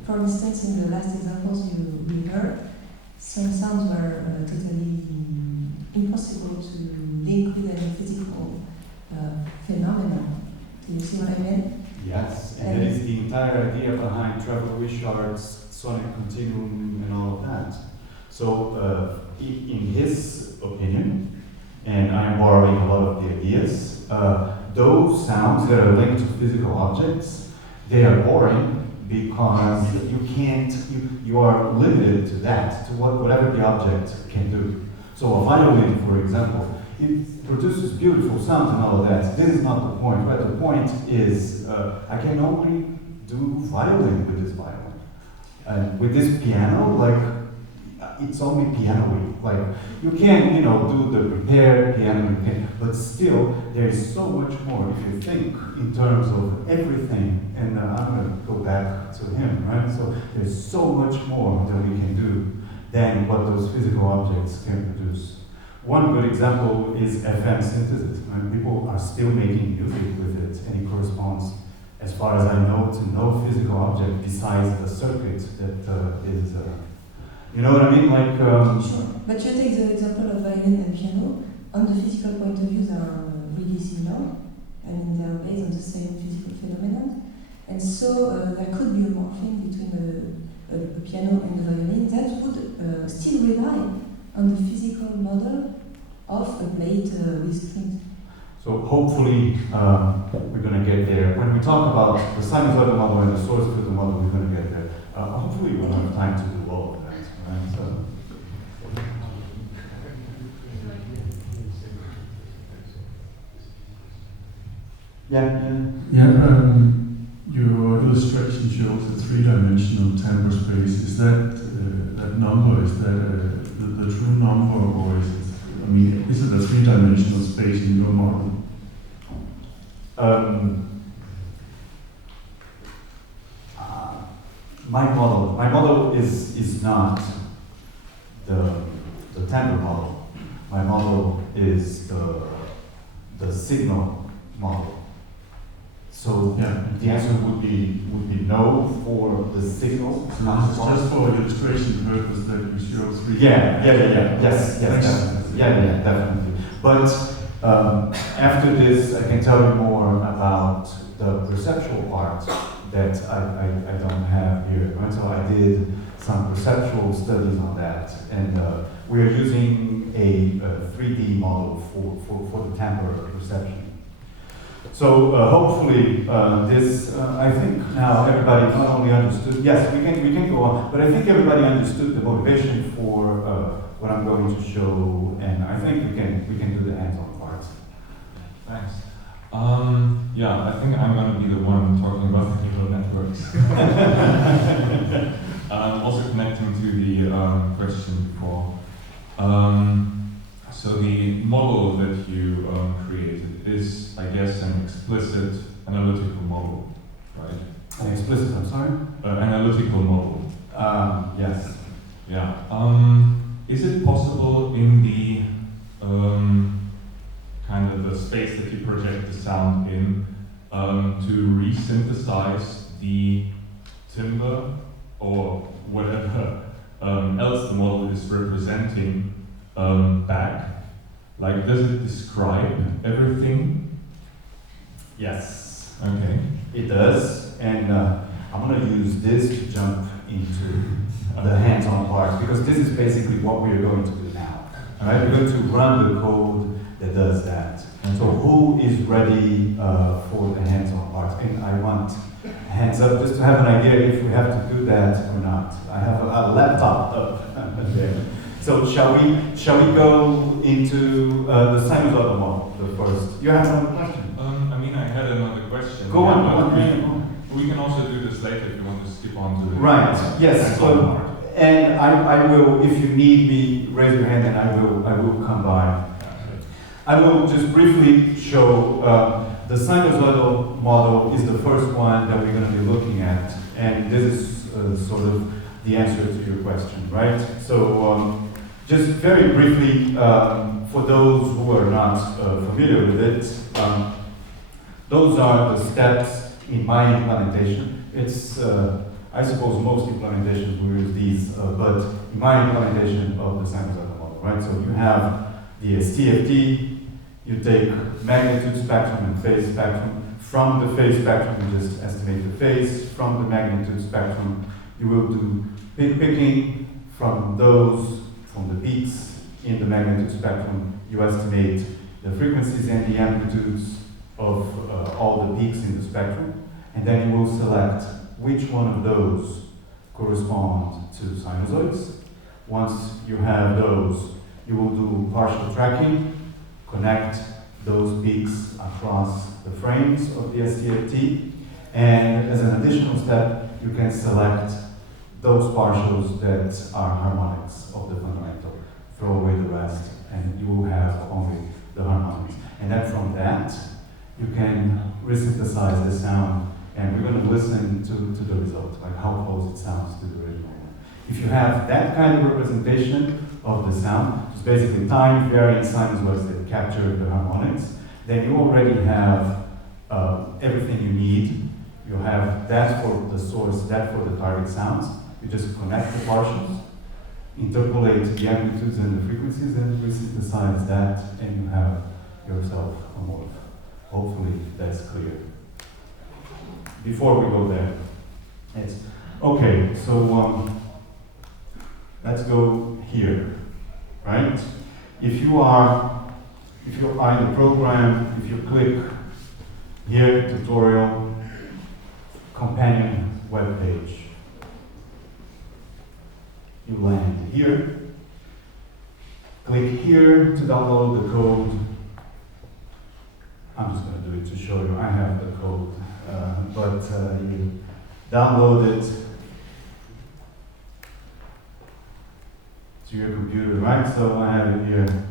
For instance, in the last examples we heard, some sounds were totally impossible to link with any physical phenomenon. Do you see what I mean? Yes, and that is the entire idea behind Trevor Wishart's sonic continuum and all of that. So, in his opinion, and I'm borrowing a lot of the ideas, those sounds that are linked to physical objects, they are boring because you are limited to that, to whatever the object can do. So a violin, for example, it produces beautiful sounds and all of that. This is not the point, right? The point is, I can only do violin with this violin. And with this piano, like, it's only piano-y. Like, you can, do the prepared piano, but still, there is so much more if you think in terms of everything. And I'm going to go back to him, right? So there's so much more that we can do than what those physical objects can produce. One good example is FM synthesis. Right? People are still making music with it, and it corresponds, as far as I know, to no physical object besides the circuit that is. You know what I mean? Like. Sure. But you take the example of violin and piano. On the physical point of view, they are really similar, and they are based on the same physical phenomenon. And so there could be a morphing between a piano and a violin that would still rely on the physical model of a plate with strings. So hopefully we're going to get there. When we talk about the sinusoidal model and the source field model, we're going to get there. Hopefully we'll have time to do all of that. Right? So. Yeah, your illustration shows a three-dimensional timbre space. Is that that number? Is that the true number, or is it? Is it a three-dimensional space in your model? My model is not the timbre model. My model is the signal model. So the answer would be no for the signal. So just for illustration purpose that you show three. Yes, definitely. Yeah, definitely. But after this, I can tell you more about the perceptual part that I don't have here. Right? So I did some perceptual studies on that, and we're using a 3D model for the timbre perception. So hopefully this, I think now everybody not only understood, yes, we can go on, but I think everybody understood the motivation for what I'm going to show, and I think we can do the hands-on part. Thanks. Yeah, I think I'm going to be the one talking about the neural networks. Also connecting to the question before. So the model that you created is, I guess, an explicit analytical model, right? An explicit, I'm sorry? Analytical model. Yes. Yeah. Is it possible in the kind of the space that you project the sound in to resynthesize the timbre or whatever else the model is representing back? Like, does it describe everything? Yes. Okay. It does, and I'm going to use this to jump into the hands-on part, because this is basically what we are going to do now. Right? We're going to run the code that does that. And so who is ready for the hands-on part? And I want hands up just to have an idea if we have to do that or not. I have a laptop up there. So shall we go into the sinusoidal model first? You have another question? I mean, I had another question. Go on. We can also do this later if you want to skip respond to the Right, yes, hands-on so, part. and I will, if you need me, raise your hand and I will come by. I will just briefly show, the sinusoidal model is the first one that we're going to be looking at, and this is sort of the answer to your question, right? So, just very briefly, for those who are not familiar with it, those are the steps in my implementation. It's, I suppose most implementations will use these, but in my implementation of the sinusoidal model, right? So you have the STFT, you take magnitude spectrum and phase spectrum. From the phase spectrum, you just estimate the phase. From the magnitude spectrum, you will do peak picking. From those, from the peaks in the magnitude spectrum, you estimate the frequencies and the amplitudes of all the peaks in the spectrum. And then you will select which one of those correspond to sinusoids. Once you have those, you will do partial tracking, connect those peaks across the frames of the STFT, and as an additional step, you can select those partials that are harmonics of the fundamental. Throw away the rest, and you will have only the harmonics. And then from that, you can resynthesize the sound, and we're going to listen to the result, like how close it sounds to the original one. If you have that kind of representation of the sound, it's basically time varying sinusoids that capture the harmonics, then you already have everything you need. You have that for the source, that for the target sounds. You just connect the partials, interpolate the amplitudes and the frequencies, and resynthesize that, and you have yourself a morph. Hopefully that's clear. Before we go there, it's okay. So let's go here, right? If you are in the program, if you click here, tutorial, companion web page, you land here. Click here to download the code. I'm just going to do it to show you. I have the code, but you download it to your computer, right? So I have it here,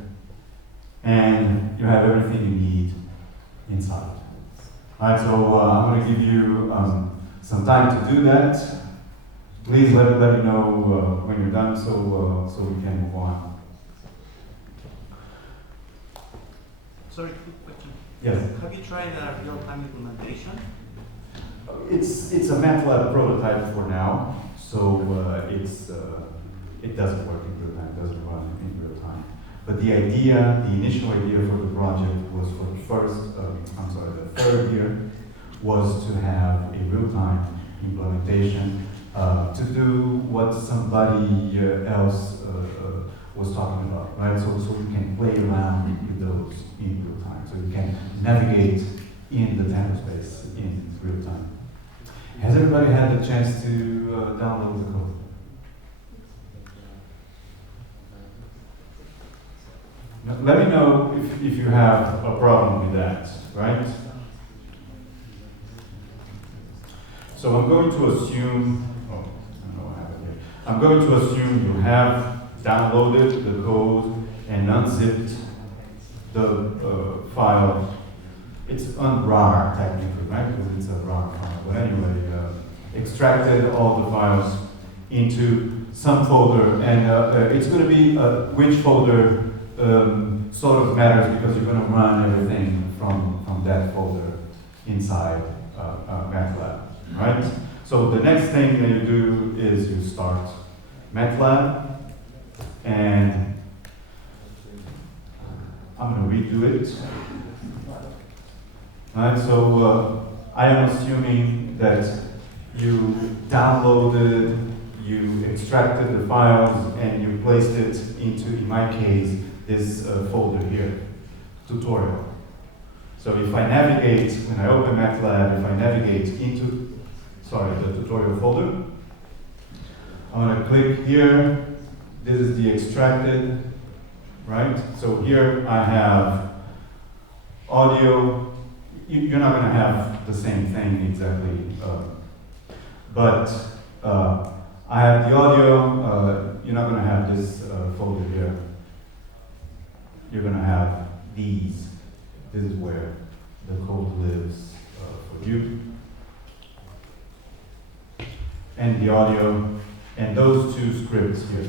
and you have everything you need inside. All right, so I'm going to give you some time to do that. Please let me know when you're done, so we can move on. Sorry, quick question. Yes. Have you tried a real-time implementation? It's a MATLAB prototype for now, so it doesn't work in real time, it doesn't run in real time. But the initial idea for the project was for the third year, was to have a real-time implementation to do what somebody else was talking about, right? So you can play around with those in real time. So you can navigate in the tempo space in real time. Has everybody had the chance to download the code? Now, let me know if you have a problem with that, right? So I'm going to assume, I don't know what happened here. I'm going to assume you have downloaded the code and unzipped the file. It's unrar technically, right? Because it's a RAR file. But anyway, extracted all the files into some folder, and it's going to be which folder sort of matters, because you're going to run everything from that folder inside MATLAB, right? So the next thing that you do is you start MATLAB, and I'm going to redo it. Right, so I am assuming that you downloaded, you extracted the files, and you placed it into, in my case, this folder here, tutorial. So if I navigate, when I open MATLAB, if I navigate into, the tutorial folder, I'm going to click here. This is the extracted, right? So here I have audio. You're not going to have the same thing exactly, but I have the audio. You're not going to have this folder here. You're going to have these. This is where the code lives for you. And the audio, and those two scripts here.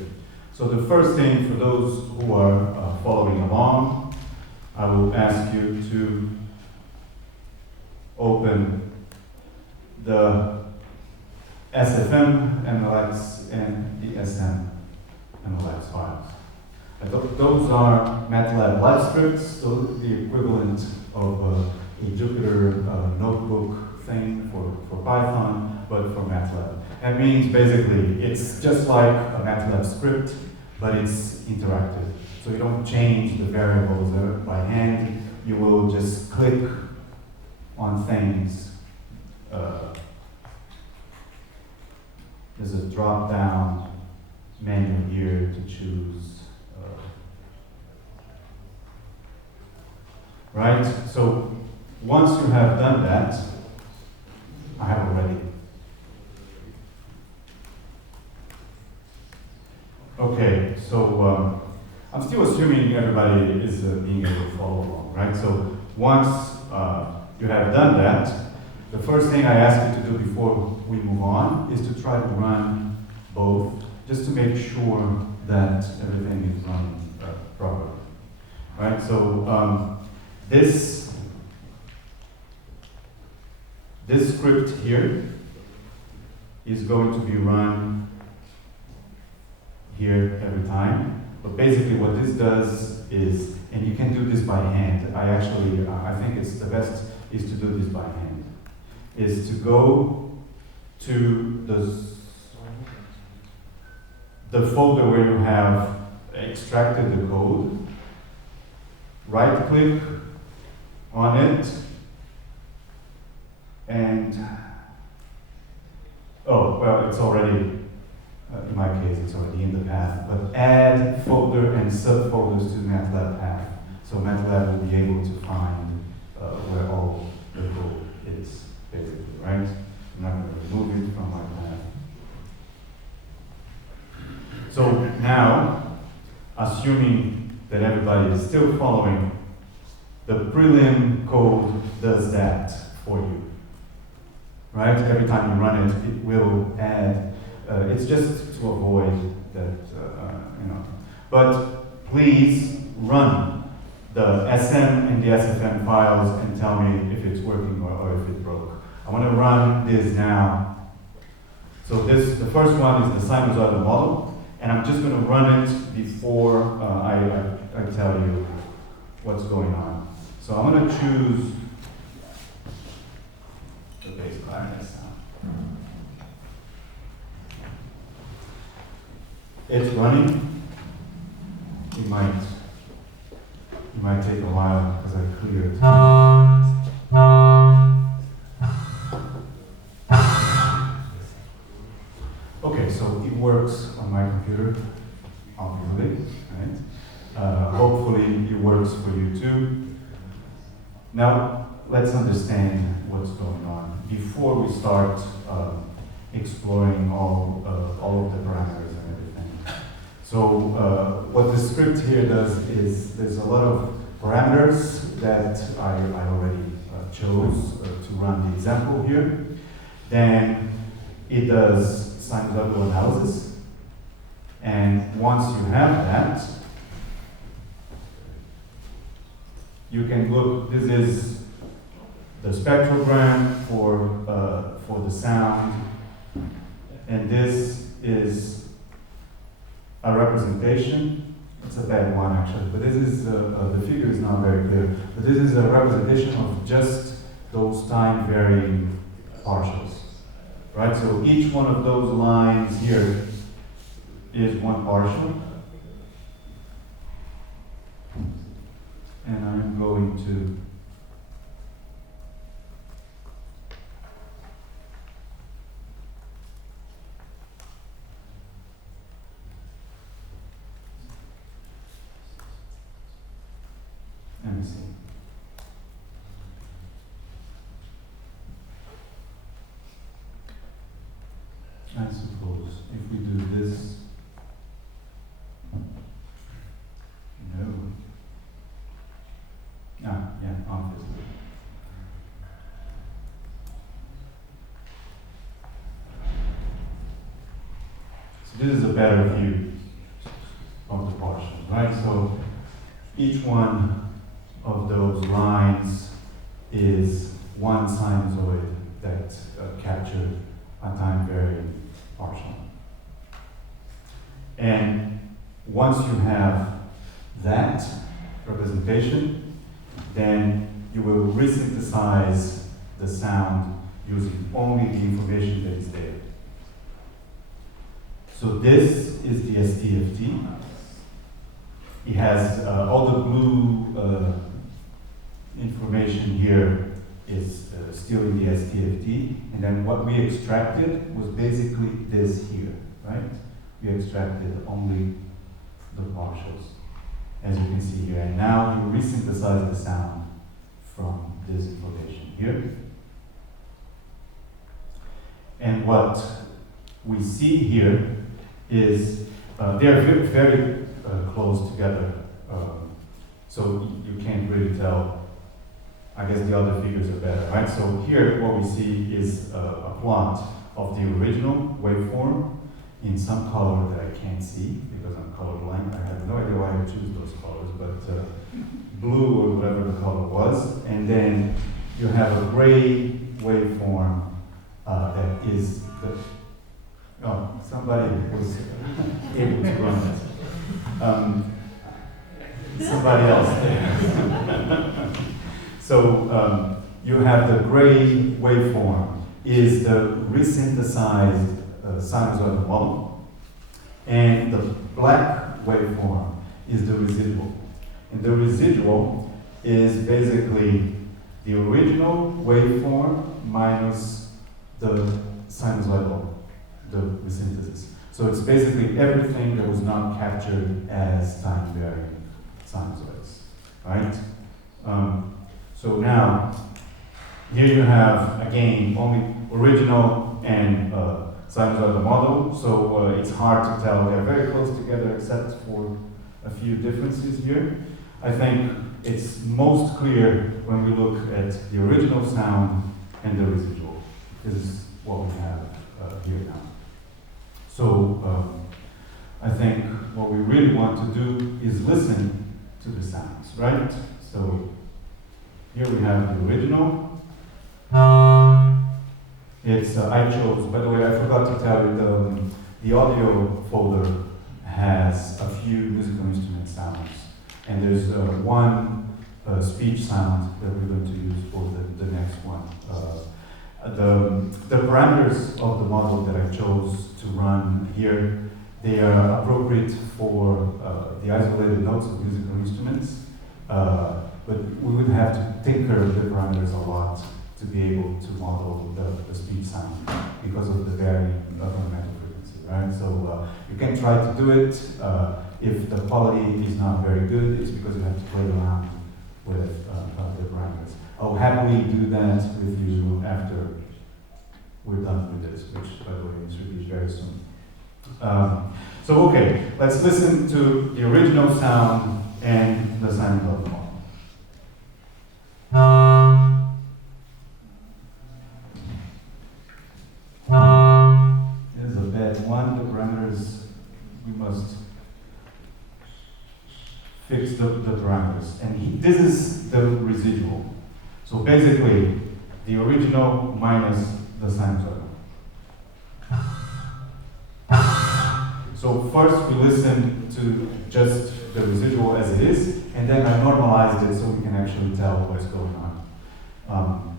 So the first thing, for those who are following along, I will ask you to open the SFM, MLX, and the SM MLX files. Those are MATLAB live scripts, so the equivalent of a Jupyter notebook thing for Python, but for MATLAB. That means basically it's just like a MATLAB script, but it's interactive. So you don't change the variables by hand, you will just click on things. There's a drop down menu here to choose. Right? So once you have done that, I have already. Okay, so I'm still assuming everybody is being able to follow along, right? So once you have done that, the first thing I ask you to do before we move on is to try to run both, just to make sure that everything is running properly, right? So this script here is going to be run here every time. But basically what this does is, and you can do this by hand, I think it's the best is to do this by hand, is to go to the folder where you have extracted the code, right click on it, and, oh, well, it's already, in my case, it's already in the path, but add folder and subfolders to MATLAB path. So MATLAB will be able to find where all the code is, basically, right? I'm not going to remove it from my path. So now, assuming that everybody is still following, the prelim code does that for you, right? Every time you run it, it will add. It's just to avoid that, But please run the SM and the SFM files and tell me if it's working or if it broke. I want to run this now. So the first one is the sinusoidal model, and I'm just going to run it before I tell you what's going on. So I'm going to choose the bass clarinet sound. It's running. It might take a while because I cleared. Okay, so it works on my computer, obviously, right? Hopefully it works for you too. Now, let's understand what's going on before we start exploring all of the parameters and everything. So what the script here does is there's a lot of parameters that I already chose to run the example here. Then it does sinusoidal analysis. And once you have that, you can look, this is the spectrogram for the sound, and this is a representation. It's a bad one actually, but this is, the figure is not very clear, but this is a representation of just those time varying partials, right? So each one of those lines here is one partial, and I'm going to let me see. I suppose if we do this, no. Ah, yeah, obviously. So this is a better view of the partials, right? So each one of those lines is one sinusoid that captured a time-varying partial. And once you have that representation, then you will resynthesize the sound using only the information that is there. So this is the STFT. It has all the blue information here is still in the STFT, and then what we extracted was basically this here, right? We extracted only the partials, as you can see here. And now you resynthesize the sound from this information here. And what we see here is they are very, very close together. So you can't really tell. I guess the other figures are better, right? So here what we see is a plot of the original waveform in some color that I can't see because I'm colorblind. I have no idea why I choose those colors, but blue or whatever the color was. And then you have a gray waveform that is the, oh, somebody was able to run it. Somebody else there. So you have the gray waveform is the resynthesized sinusoidal model, and the black waveform is the residual. And the residual is basically the original waveform minus the sinusoidal, the resynthesis. So it's basically everything that was not captured as time-varying sinusoids, right? So now, here you have, again, only original and sinusoidal model, so it's hard to tell. They're very close together except for a few differences here. I think it's most clear when we look at the original sound and the residual. This is what we have here now. So I think what we really want to do is listen to the sounds, right? So here we have the original. It's, I chose, by the way, I forgot to tell you, the audio folder has a few musical instrument sounds. And there's one speech sound that we're going to use for the next one. The parameters of the model that I chose to run here, they are appropriate for the isolated notes of musical instruments. But we would have to tinker the parameters a lot to be able to model the speech sound because of the varying fundamental frequency, right? So you can try to do it. If the quality is not very good, it's because you have to play around with the parameters. I'll happily do that with you after we're done with this, which, by the way, should be very soon. So, okay, let's listen to the original sound and the sinusoidal model. This is a bad one. The parameters, we must fix the parameters. And this is the residual. So basically, the original minus the sinusoidal. So first we listen to just the residual as it is, and then I normalized it so we can actually tell what's going on.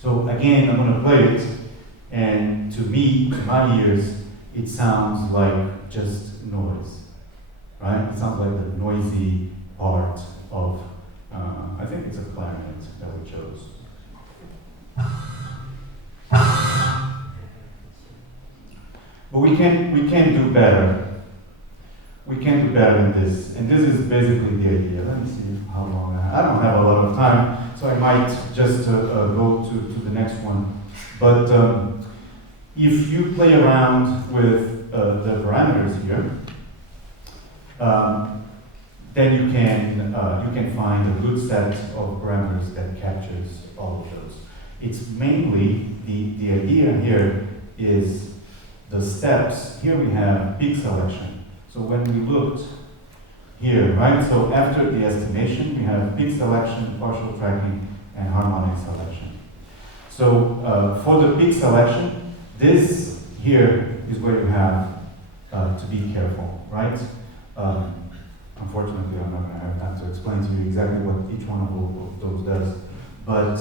So again, I'm going to play it, and to me, to my ears, it sounds like just noise, right? It sounds like the noisy part of, I think it's a clarinet that we chose. But we can do better. We can do better than this. And this is basically the idea. Let me see how long I don't have a lot of time, so I might just go to the next one. But if you play around with the parameters here, then you can find a good set of parameters that captures all of those. It's mainly, the idea here is the steps. Here we have peak selection. So when we looked here, right, so after the estimation, we have peak selection, partial tracking, and harmonic selection. So for the peak selection, this here is where you have to be careful, right? Unfortunately, I'm not going to have time to explain to you exactly what each one of those does, but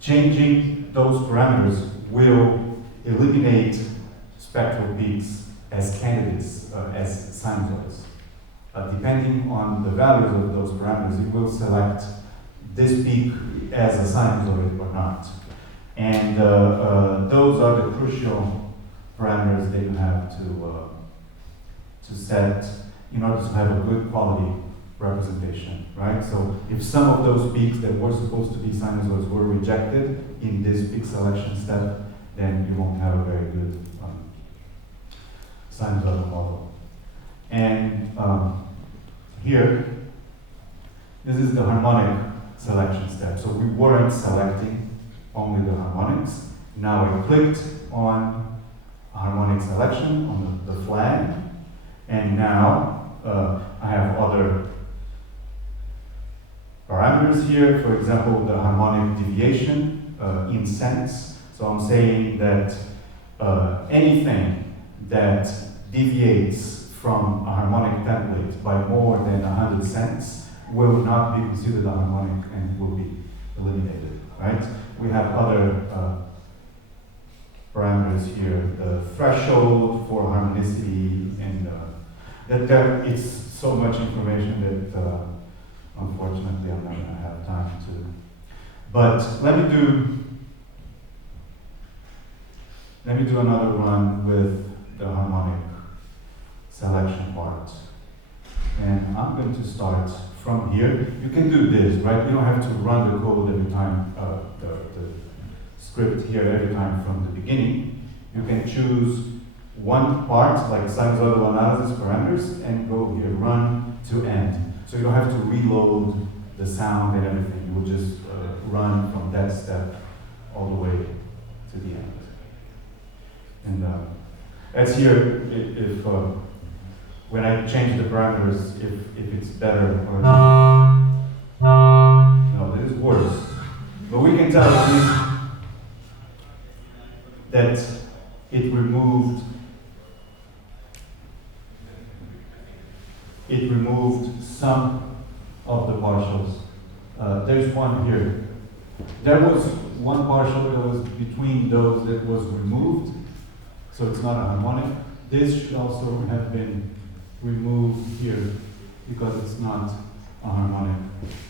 changing those parameters will eliminate spectral peaks as candidates, as sinusoids. Depending on the values of those parameters, it will select this peak as a sinusoid or not. And those are the crucial parameters that you have to set in order to have a good quality representation, right? So if some of those peaks that were supposed to be sinusoids were rejected in this peak selection step, then you won't have a very good sinusoidal model. And here, this is the harmonic selection step. So we weren't selecting only the harmonics. Now I clicked on harmonic selection on the flag, and now I have other parameters here. For example, the harmonic deviation in cents. So I'm saying that anything that deviates from a harmonic template by more than 100 cents will not be considered a harmonic and will be eliminated, right? We have other parameters here, the threshold for harmonicity, and that it's so much information that unfortunately I'm not going to have time to. But let me do another run with the harmonic selection part. And I'm going to start from here. You can do this, right? You don't have to run the code every time, the script here every time from the beginning. You can choose one part, like sinusoidal analysis parameters, and go here, run to end. So you don't have to reload the sound and everything. You will just run from that step all the way to the end. And as here, if when I change the parameters, if it's better or no, this is worse. But we can tell at least that it removed some of the partials. There's one here. There was one partial that was between those that was removed, so it's not a harmonic. This should also have been removed here because it's not a harmonic.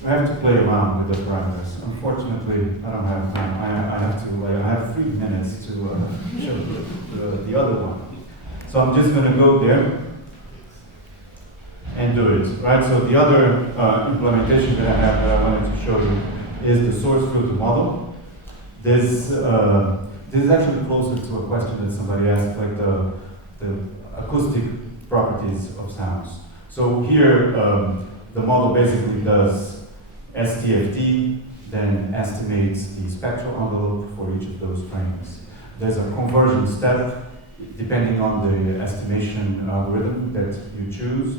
I have to play around with the parameters. Unfortunately, I don't have time. I have 3 minutes to show the other one. So I'm just going to go there and do it, right? So the other implementation that I have that I wanted to show you is the source filter model. This is actually closer to a question that somebody asked, like the acoustic properties of sounds. So here, the model basically does STFT, then estimates the spectral envelope for each of those frames. There's a conversion step, depending on the estimation algorithm that you choose,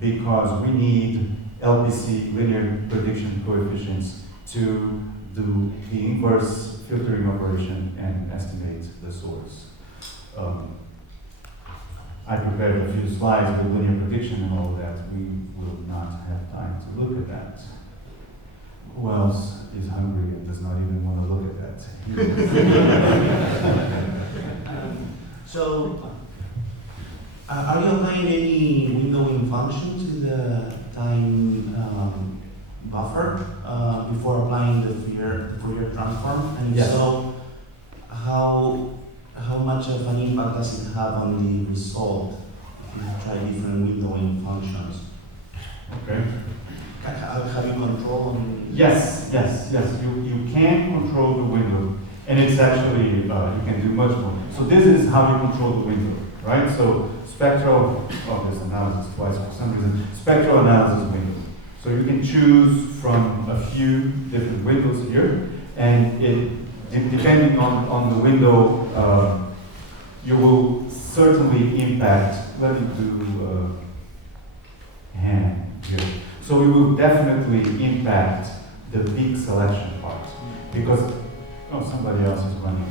because we need LPC, linear prediction coefficients, to do the inverse filtering operation and estimate the source. I prepared a few slides with linear prediction and all of that. We will not have time to look at that. Who else is hungry and does not even want to look at that? So, are you applying any windowing function to the time buffer before applying the Fourier transform? And if Yes. so, how much of an impact does it have on the result if you try different windowing functions? Okay. Have you control on? Yes. You can control the window. And it's actually, you can do much more. So this is how you control the window, right? So spectral, oh, there's analysis twice for some reason, spectral analysis window. So you can choose from a few different windows here, and depending on the window, you will certainly impact, let me do hand here. So we will definitely impact the peak selection part, because, oh, somebody else is running.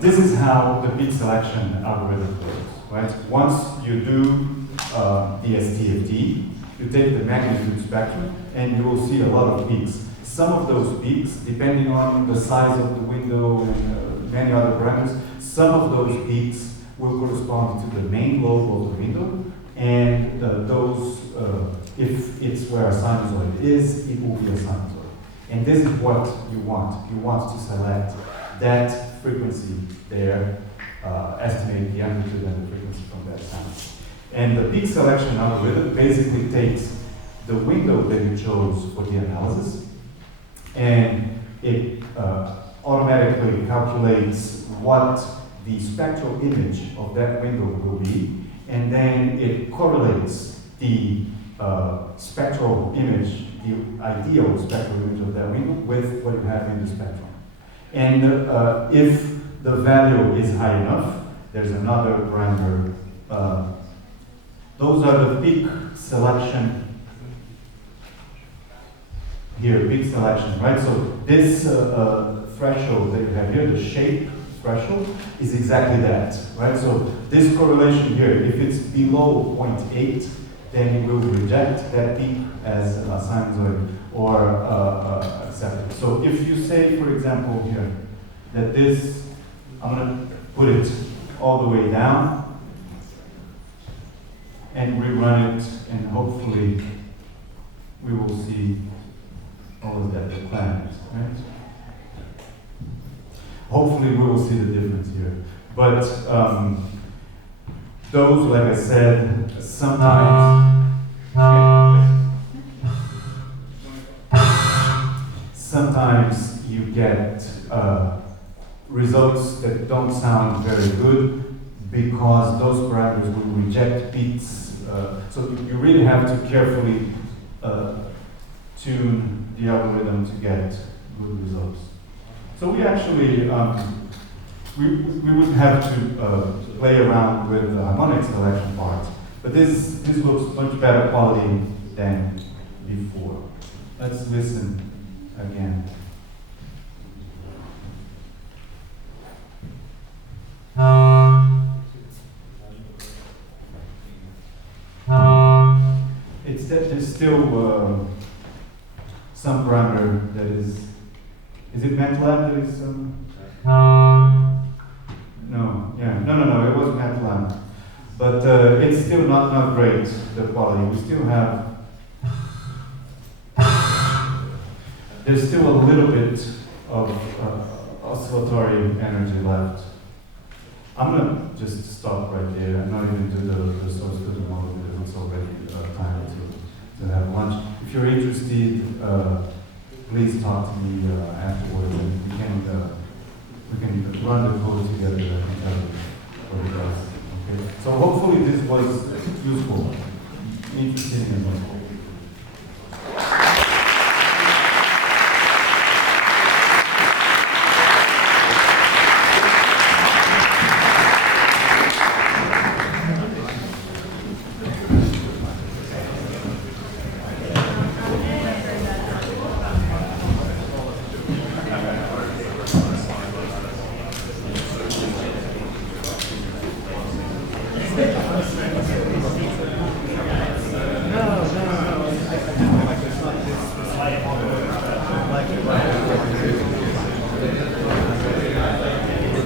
This is how the peak selection algorithm works, right? Once you do the STFT, you take the magnitude spectrum, and you will see a lot of peaks. Some of those peaks, depending on the size of the window and many other parameters, some of those peaks will correspond to the main lobe of the window, and if it's where a sinusoid is, it will be a sinusoid. And this is what you want. You want to select that frequency there, estimate the amplitude and the frequency from that sound. And the peak selection algorithm basically takes the window that you chose for the analysis, and it automatically calculates what the spectral image of that window will be, and then it correlates the spectral image, the ideal spectral image of that window with what you have in the spectrum. And if the value is high enough, there's another parameter. Those are the peak selection here, peak selection, right? So this threshold that you have here, the shape threshold, is exactly that, right? So this correlation here, if it's below 0.8, then it will reject that peak as a sinusoid or accept it. So if you say, for example, here, that this, I'm going to put it all the way down and rerun it, and hopefully we will see all of that, the planet, right? Hopefully we will see the difference here. But those, like I said, sometimes you get results that don't sound very good because those parameters will reject peaks. So you really have to carefully tune the algorithm to get good results. So we actually, we would have to play around with the harmonic selection part, but this looks much better quality than before. Let's listen again. It's that there's still some parameter that is it MATLAB that is no, it wasn't MATLAB. But it's still not great, the quality. We still have, there's still a little bit of oscillatory energy left. I'm gonna just stop right there and not even do the source code model because it's already time to have lunch. If you're interested, please talk to me afterwards, and we can run the code together and tell you what it does. Okay? So hopefully this was useful, interesting, and